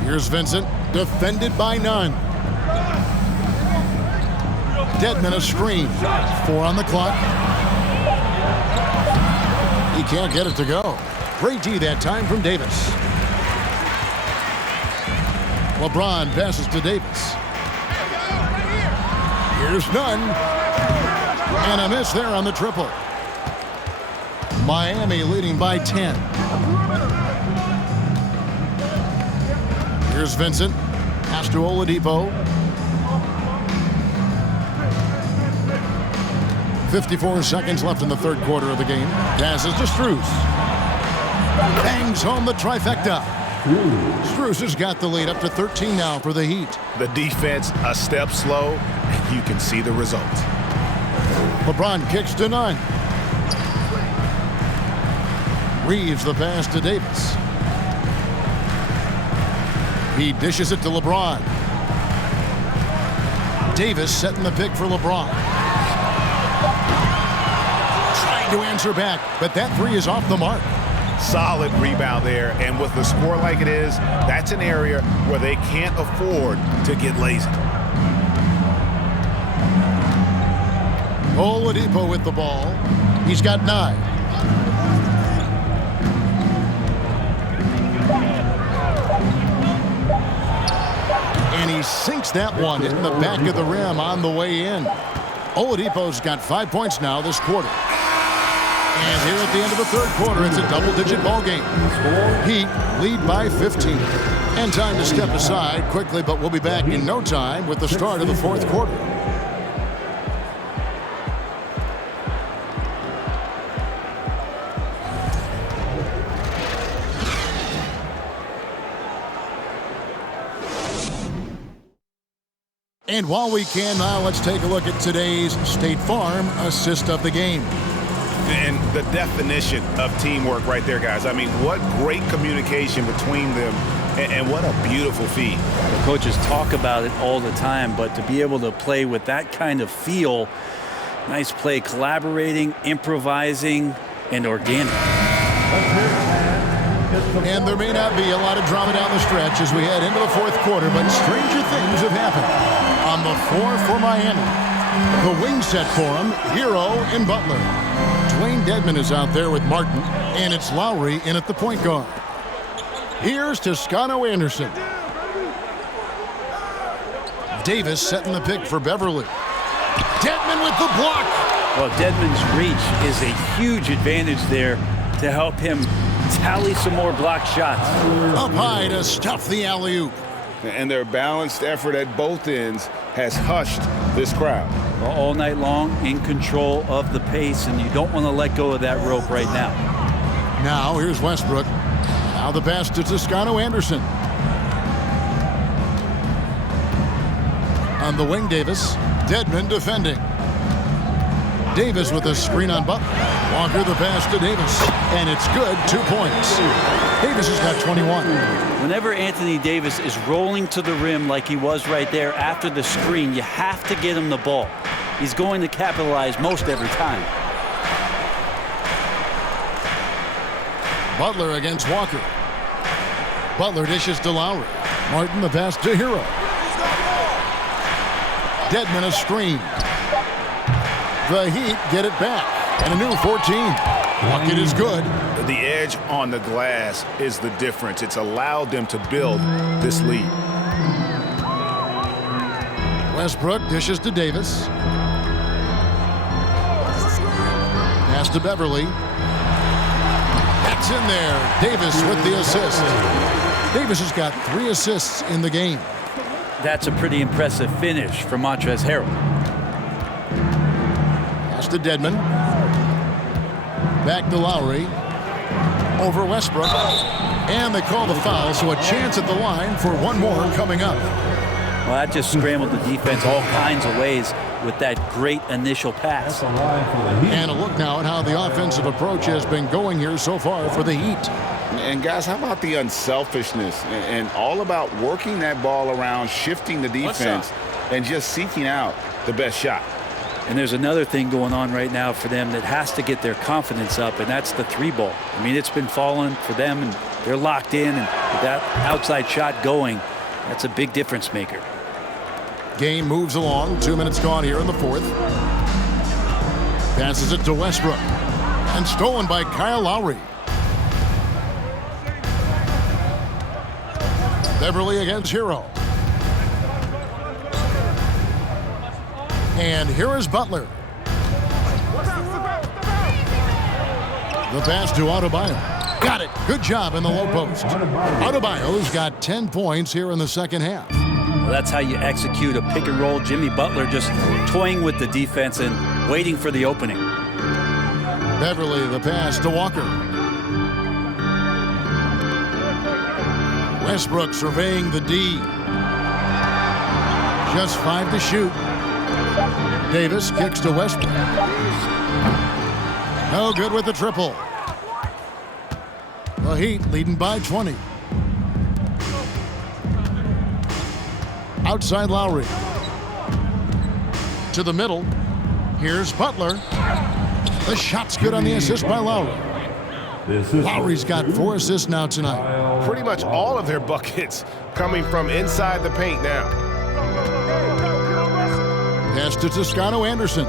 Here's Vincent, defended by none. Dedmon a screen. 4 on the clock. He can't get it to go. Great D that time from Davis. LeBron passes to Davis. Here's none. And a miss there on the triple. Miami leading by 10. Here's Vincent. Pass to Oladipo. 54 seconds left in the 3rd quarter of the game. Passes to Strus. Bangs home the trifecta. Strus has got the lead up to 13 now for the Heat. The defense a step slow, and you can see the results. LeBron kicks to none. Reeves the pass to Davis. He dishes it to LeBron. Davis setting the pick for LeBron. Trying to answer back, but that 3 is off the mark. Solid rebound there, and with the score like it is, that's an area where they can't afford to get lazy. Oladipo with the ball. He's got 9. And he sinks that one in the back of the rim on the way in. Oladipo's got 5 points now this quarter. And here at the end of the 3rd quarter, it's a double-digit ball game. Heat lead by 15. And time to step aside quickly, but we'll be back in no time with the start of the 4th quarter. And while we can now, let's take a look at today's State Farm assist of the game. And the definition of teamwork right there, guys. I mean, what great communication between them, and what a beautiful feed. The coaches talk about it all the time, but to be able to play with that kind of feel, nice play, collaborating, improvising, and organic. And there may not be a lot of drama down the stretch as we head into the 4th quarter, but stranger things have happened. On the floor for Miami, the wing set for him, Hero and Butler. Dwayne Dedmon is out there with Martin, and it's Lowry in at the point guard. Here's Toscano Anderson. Davis setting the pick for Beverly. Dedmon with the block. Well, Dedmon's reach is a huge advantage there to help him tally some more block shots. Up high to stuff the alley-oop. And their balanced effort at both ends has hushed this crowd. Well, all night long, in control of the pace, and you don't want to let go of that rope right now. Now, here's Westbrook. Now the pass to Toscano Anderson. On the wing, Davis. Dedmon defending. Davis with a screen on Butler. Walker the pass to Davis. And it's good, 2 points. Davis has got 21. Whenever Anthony Davis is rolling to the rim like he was right there after the screen, you have to get him the ball. He's going to capitalize most every time. Butler against Walker. Butler dishes to Lowry. Martin the pass to Hero. Dedmon a screen. The Heat get it back. And a new 14. Bucket is good. The edge on the glass is the difference. It's allowed them to build this lead. Westbrook dishes to Davis. Pass to Beverly. That's It's in there. Davis with the assist. Davis has got 3 assists in the game. That's a pretty impressive finish from Montrezl Harrell. Pass to Dedmon. Back to Lowry. Over Westbrook. And they call the foul, so a chance at the line for one more coming up. Well, that just scrambled the defense all kinds of ways with that great initial pass. And a look now at how the offensive approach has been going here so far for the Heat. And guys, how about the unselfishness and all about working that ball around, shifting the defense, and just seeking out the best shot. And there's another thing going on right now for them that has to get their confidence up, and that's the 3-ball. I mean, it's been falling for them, and they're locked in, and with that outside shot going, that's a big difference maker. Game moves along. 2 minutes gone here in the fourth. Passes it to Westbrook. And stolen by Kyle Lowry. Beverly against Hero. And here is Butler. The pass to Adebayo. Got it. Good job in the low post. Adebayo's got 10 points here in the second half. Well, that's how you execute a pick and roll. Jimmy Butler just toying with the defense and waiting for the opening. Beverly, the pass to Walker. Westbrook surveying the D. Just 5 to shoot. Davis kicks to Westbrook. No good with the triple. The Heat leading by 20. Outside Lowry. To the middle. Here's Butler. The shot's good on the assist by Lowry. Lowry's got 4 assists now tonight. Pretty much all of their buckets coming from inside the paint now. Pass to Toscano Anderson.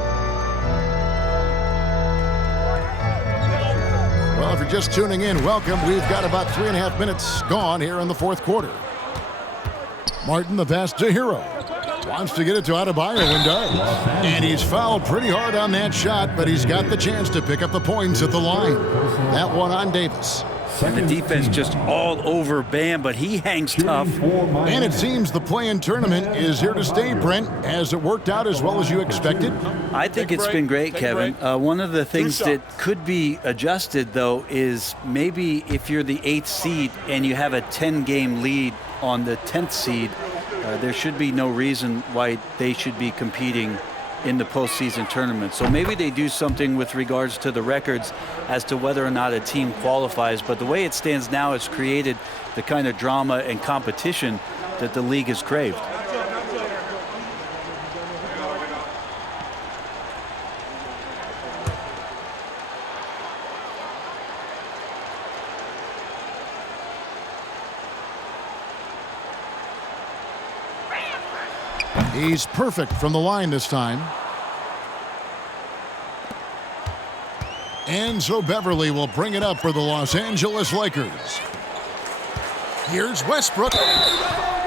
Well, if you're just tuning in, welcome. We've got about 3.5 minutes gone here in the fourth quarter. Martin, the pass to Hero. Wants to get it to Adebayo and does. And he's fouled pretty hard on that shot, but he's got the chance to pick up the points at the line. That one on Davis. And the defense just all over Bam, but he hangs tough. And it seems the play-in tournament is here to stay, Brent. Has it worked out as well as you expected? I think it's been great, Kevin. One of the things that could be adjusted, though, is maybe if you're the 8th seed and you have a 10-game lead on the 10th seed, there should be no reason why they should be competing in the postseason tournament. So maybe they do something with regards to the records as to whether or not a team qualifies. But the way it stands now, it's created the kind of drama and competition that the league has craved. He's perfect from the line this time. And so Beverly will bring it up for the Los Angeles Lakers. Here's Westbrook.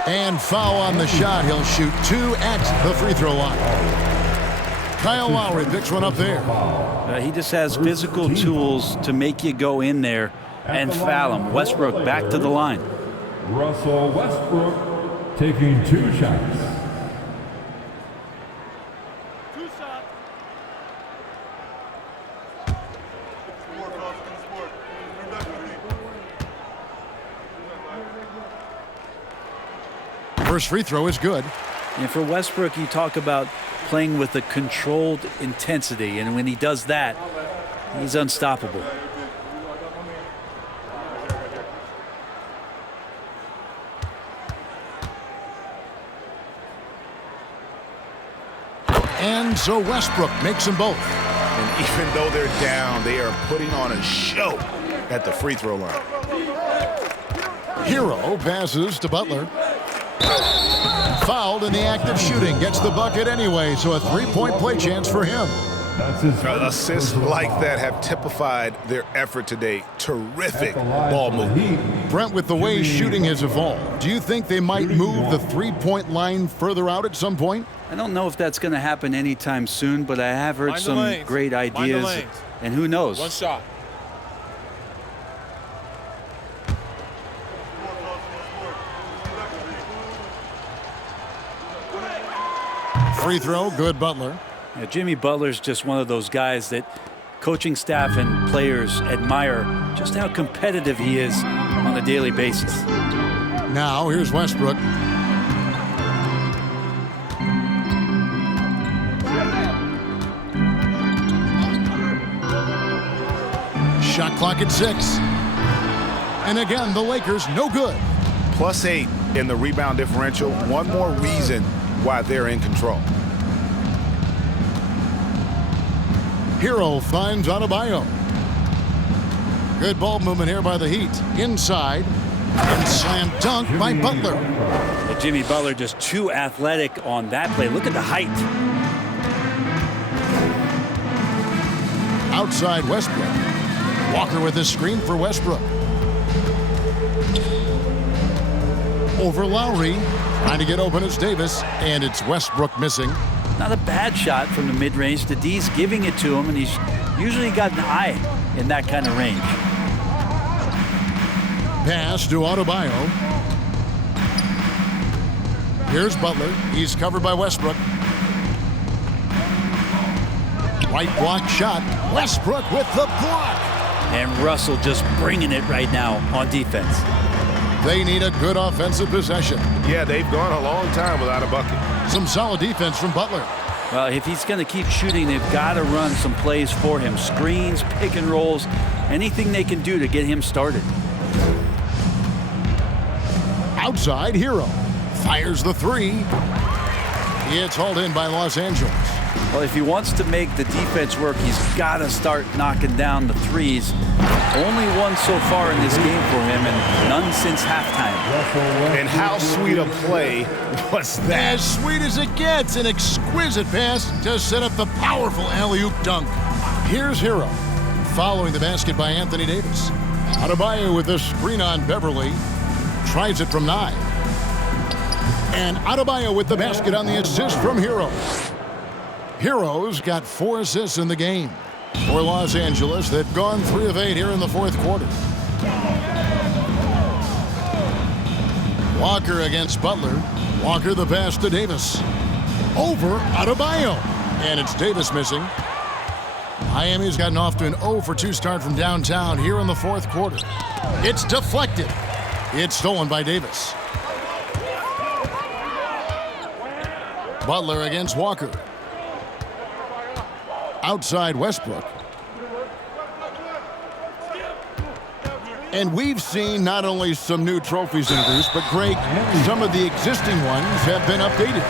And foul on the shot. He'll shoot 2 at the free throw line. Kyle Lowry picks one up there. He just has physical tools to make you go in there and foul him. Westbrook back to the line. Russell Westbrook taking 2 shots. First free throw is good. And for Westbrook, you talk about playing with a controlled intensity, and when he does that, he's unstoppable. And so Westbrook makes them both. And even though they're down, they are putting on a show at the free throw line. Hero passes to Butler. Fouled in the act of shooting. Gets the bucket anyway, so a 3-point play chance for him. Assists like that have typified their effort today. Terrific ball movement. Brent, with the way shooting has evolved, do you think they might move the 3-point line further out at some point? I don't know if that's going to happen anytime soon, but I have heard some great ideas. And who knows? One shot. free throw, good Butler. Yeah, Jimmy Butler's just one of those guys that coaching staff and players admire just how competitive he is on a daily basis. Now here's Westbrook. Shot clock at 6. And again, the Lakers no good. +8 in the rebound differential. One more reason why they're in control. Hero finds Adebayo. Good ball movement here by the Heat. Inside. And slam dunk by Butler. Well, Jimmy Butler just too athletic on that play. Look at the height. Outside Westbrook. Walker with a screen for Westbrook. Over Lowry. Trying to get open as Davis. And it's Westbrook missing. Not a bad shot from the mid-range. The D's giving it to him, and he's usually got an eye in that kind of range. Pass to Adebayo. Here's Butler. He's covered by Westbrook. Right block shot. Westbrook with the block. And Russell just bringing it right now on defense. They need a good offensive possession. Yeah, they've gone a long time without a bucket. Some solid defense from Butler. Well, if he's going to keep shooting, they've got to run some plays for him. Screens, pick and rolls, anything they can do to get him started. Outside, Hero fires the 3. It's hauled in by Los Angeles. Well, if he wants to make the defense work, he's got to start knocking down the threes. Only one so far in this game for him, and none since halftime. And how sweet a play was that? As sweet as it gets, an exquisite pass to set up the powerful alley-oop dunk. Here's Hero, following the basket by Anthony Davis. Adebayo with a screen on Beverly. Tries it from 9. And Adebayo with the basket on the assist from Hero. Hero's got 4 assists in the game. For Los Angeles, they've gone 3 of 8 here in the fourth quarter. Walker against Butler. Walker the pass to Davis. Over Adebayo. And it's Davis missing. Miami's gotten off to an 0 for 2 start from downtown here in the fourth quarter. It's deflected. It's stolen by Davis. Butler against Walker. Outside Westbrook. And we've seen not only some new trophies introduced, but Greg, some of the existing ones have been updated.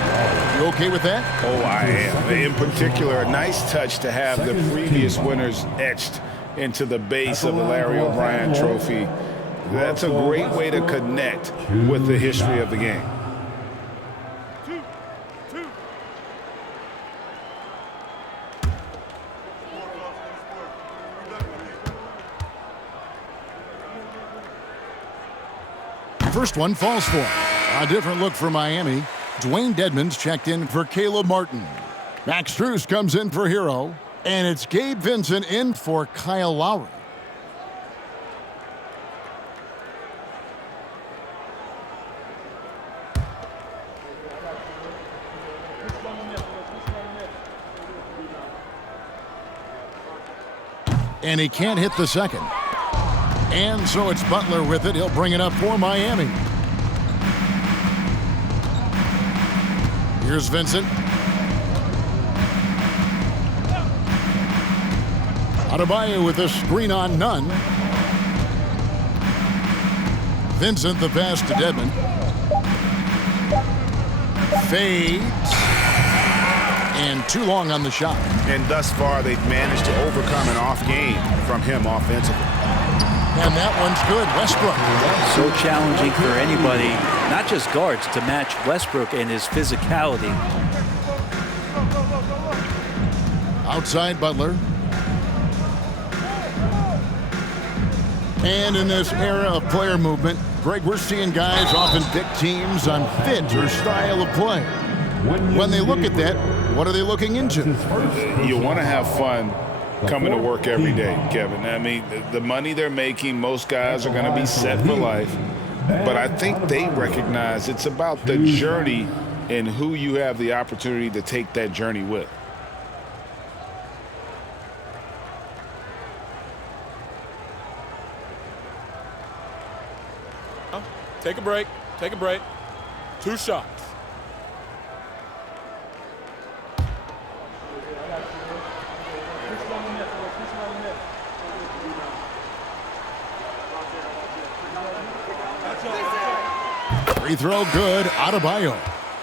You okay with that? Oh, I am. In particular, a nice touch to have the previous winners etched into the base of the Larry O'Brien trophy. That's a great way to connect with the history of the game. First one falls for him. A different look for Miami. Dwayne Dedmon's checked in for Caleb Martin. Max Strus comes in for Hero. And it's Gabe Vincent in for Kyle Lowry. And he can't hit the second. And so it's Butler with it. He'll bring it up for Miami. Here's Vincent. Adebayo with a screen on Nunn. Vincent the pass to Dedmon. Fades. And too long on the shot. And thus far, they've managed to overcome an off game from him offensively. And that one's good. Westbrook. So challenging for anybody, not just guards, to match Westbrook and his physicality. Outside Butler. And in this era of player movement, Greg, we're seeing guys often pick teams on fit or style of play. When they look at that, what are they looking into? You want to have fun coming to work every day, Kevin. I mean, the money they're making, most guys are going to be set for life. But I think they recognize it's about the journey and who you have the opportunity to take that journey with. Take a break. Take a break. 2 shots. Free throw good. Adebayo.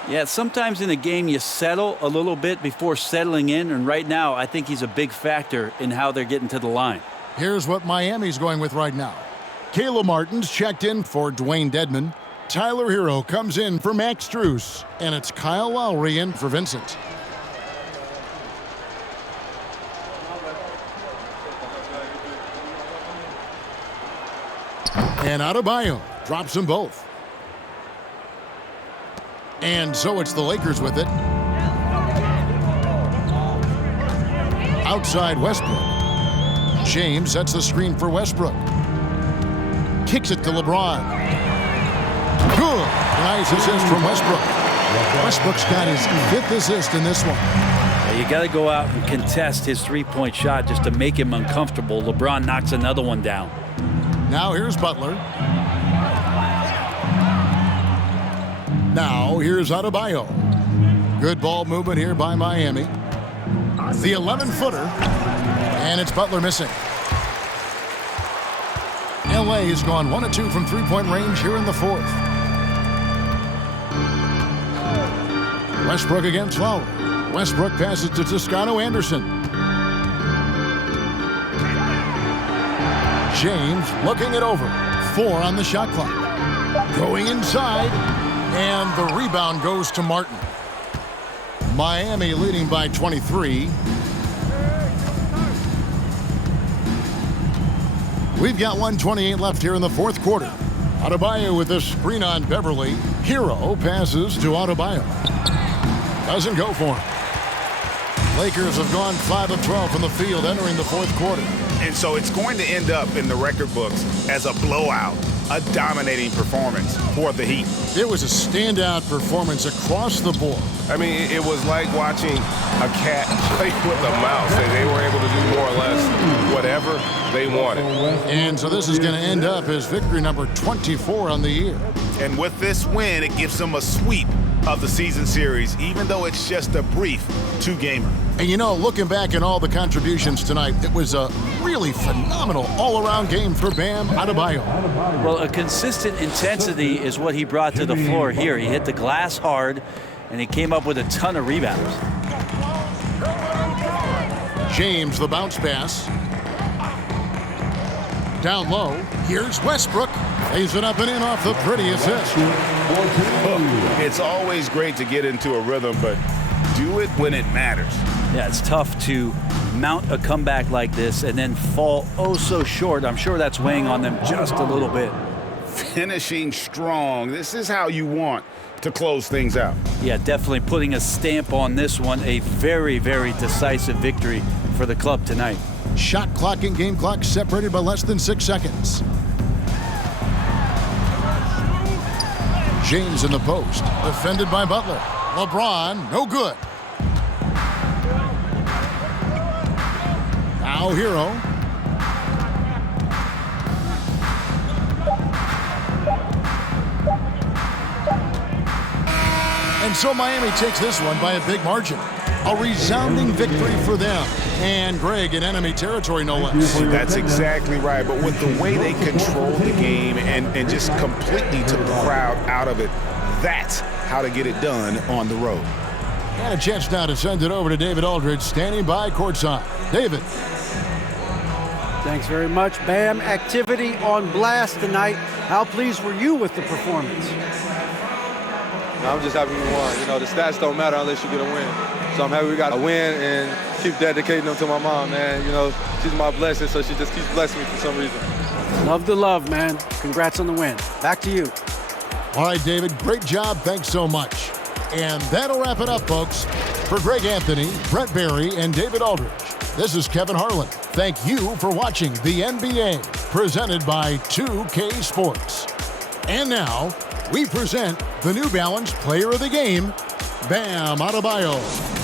Yeah, sometimes in a game you settle a little bit before settling in, and right now I think he's a big factor in how they're getting to the line. Here's what Miami's going with right now. Kayla Martin's checked in for Dwayne Dedman. Tyler Hero comes in for Max Strus. And it's Kyle Lowry in for Vincent. And Adebayo drops them both. And so it's the Lakers with it. Outside Westbrook. James sets the screen for Westbrook. Kicks it to LeBron. Good. Nice assist from Westbrook. Westbrook's got his 5th assist in this one. Yeah, you got to go out and contest his three-point shot just to make him uncomfortable. LeBron knocks another one down. Now here's Butler. Now here's Adebayo. Good ball movement here by Miami. The 11-footer. And it's Butler missing. LA has gone 1 of 2 from three-point range here in the 4th. Westbrook against Lowry. Westbrook passes to Toscano Anderson. James looking it over. 4 on the shot clock. Going inside. And the rebound goes to Martin. Miami leading by 23. We've got 1:28 left here in the 4th quarter. Adebayo with a screen on Beverly. Hero passes to Adebayo. Doesn't go for him. Lakers have gone 5 of 12 from the field entering the 4th quarter. And so it's going to end up in the record books as a blowout, a dominating performance for the Heat. It was a standout performance across the board. I mean, it was like watching a cat play with a mouse. They were able to do more or less whatever they wanted. And so this is going to end up as victory number 24 on the year. And with this win, it gives them a sweep of the season series, even though it's just a brief 2-gamer. And you know, looking back at all the contributions tonight, it was a really phenomenal all-around game for Bam Adebayo. Well, a consistent intensity is what he brought to the floor here. He hit the glass hard, and he came up with a ton of rebounds. James, the bounce pass. Down low, here's Westbrook. Lays it up and in off the pretty assist. It's always great to get into a rhythm, but do it when it matters. Yeah, it's tough to mount a comeback like this and then fall oh so short. I'm sure that's weighing on them just a little bit. Finishing strong. This is how you want to close things out. Yeah, definitely putting a stamp on this one. A very, very decisive victory for the club tonight. Shot clock and game clock separated by less than 6 seconds. James in the post, defended by Butler. LeBron, no good. Now Hero. And so Miami takes this one by a big margin. A resounding victory for them. And Greg in enemy territory, no less. That's exactly right. But with the way they controlled the game and just completely took the crowd out of it, that's how to get it done on the road. And a chance now to send it over to David Aldridge, standing by courtside. David. Thanks very much, Bam. Activity on blast tonight. How pleased were you with the performance? I'm just happy we won. You know, the stats don't matter unless you get a win. So I'm happy we got a win and keep dedicating them to my mom, man. You know, she's my blessing, so she just keeps blessing me for some reason. Love the love, man. Congrats on the win. Back to you. All right, David, great job. Thanks so much. And that'll wrap it up, folks. For Greg Anthony, Brett Barry, and David Aldridge, this is Kevin Harlan. Thank you for watching the NBA, presented by 2K Sports. And now, we present the New Balance Player of the Game, Bam Adebayo.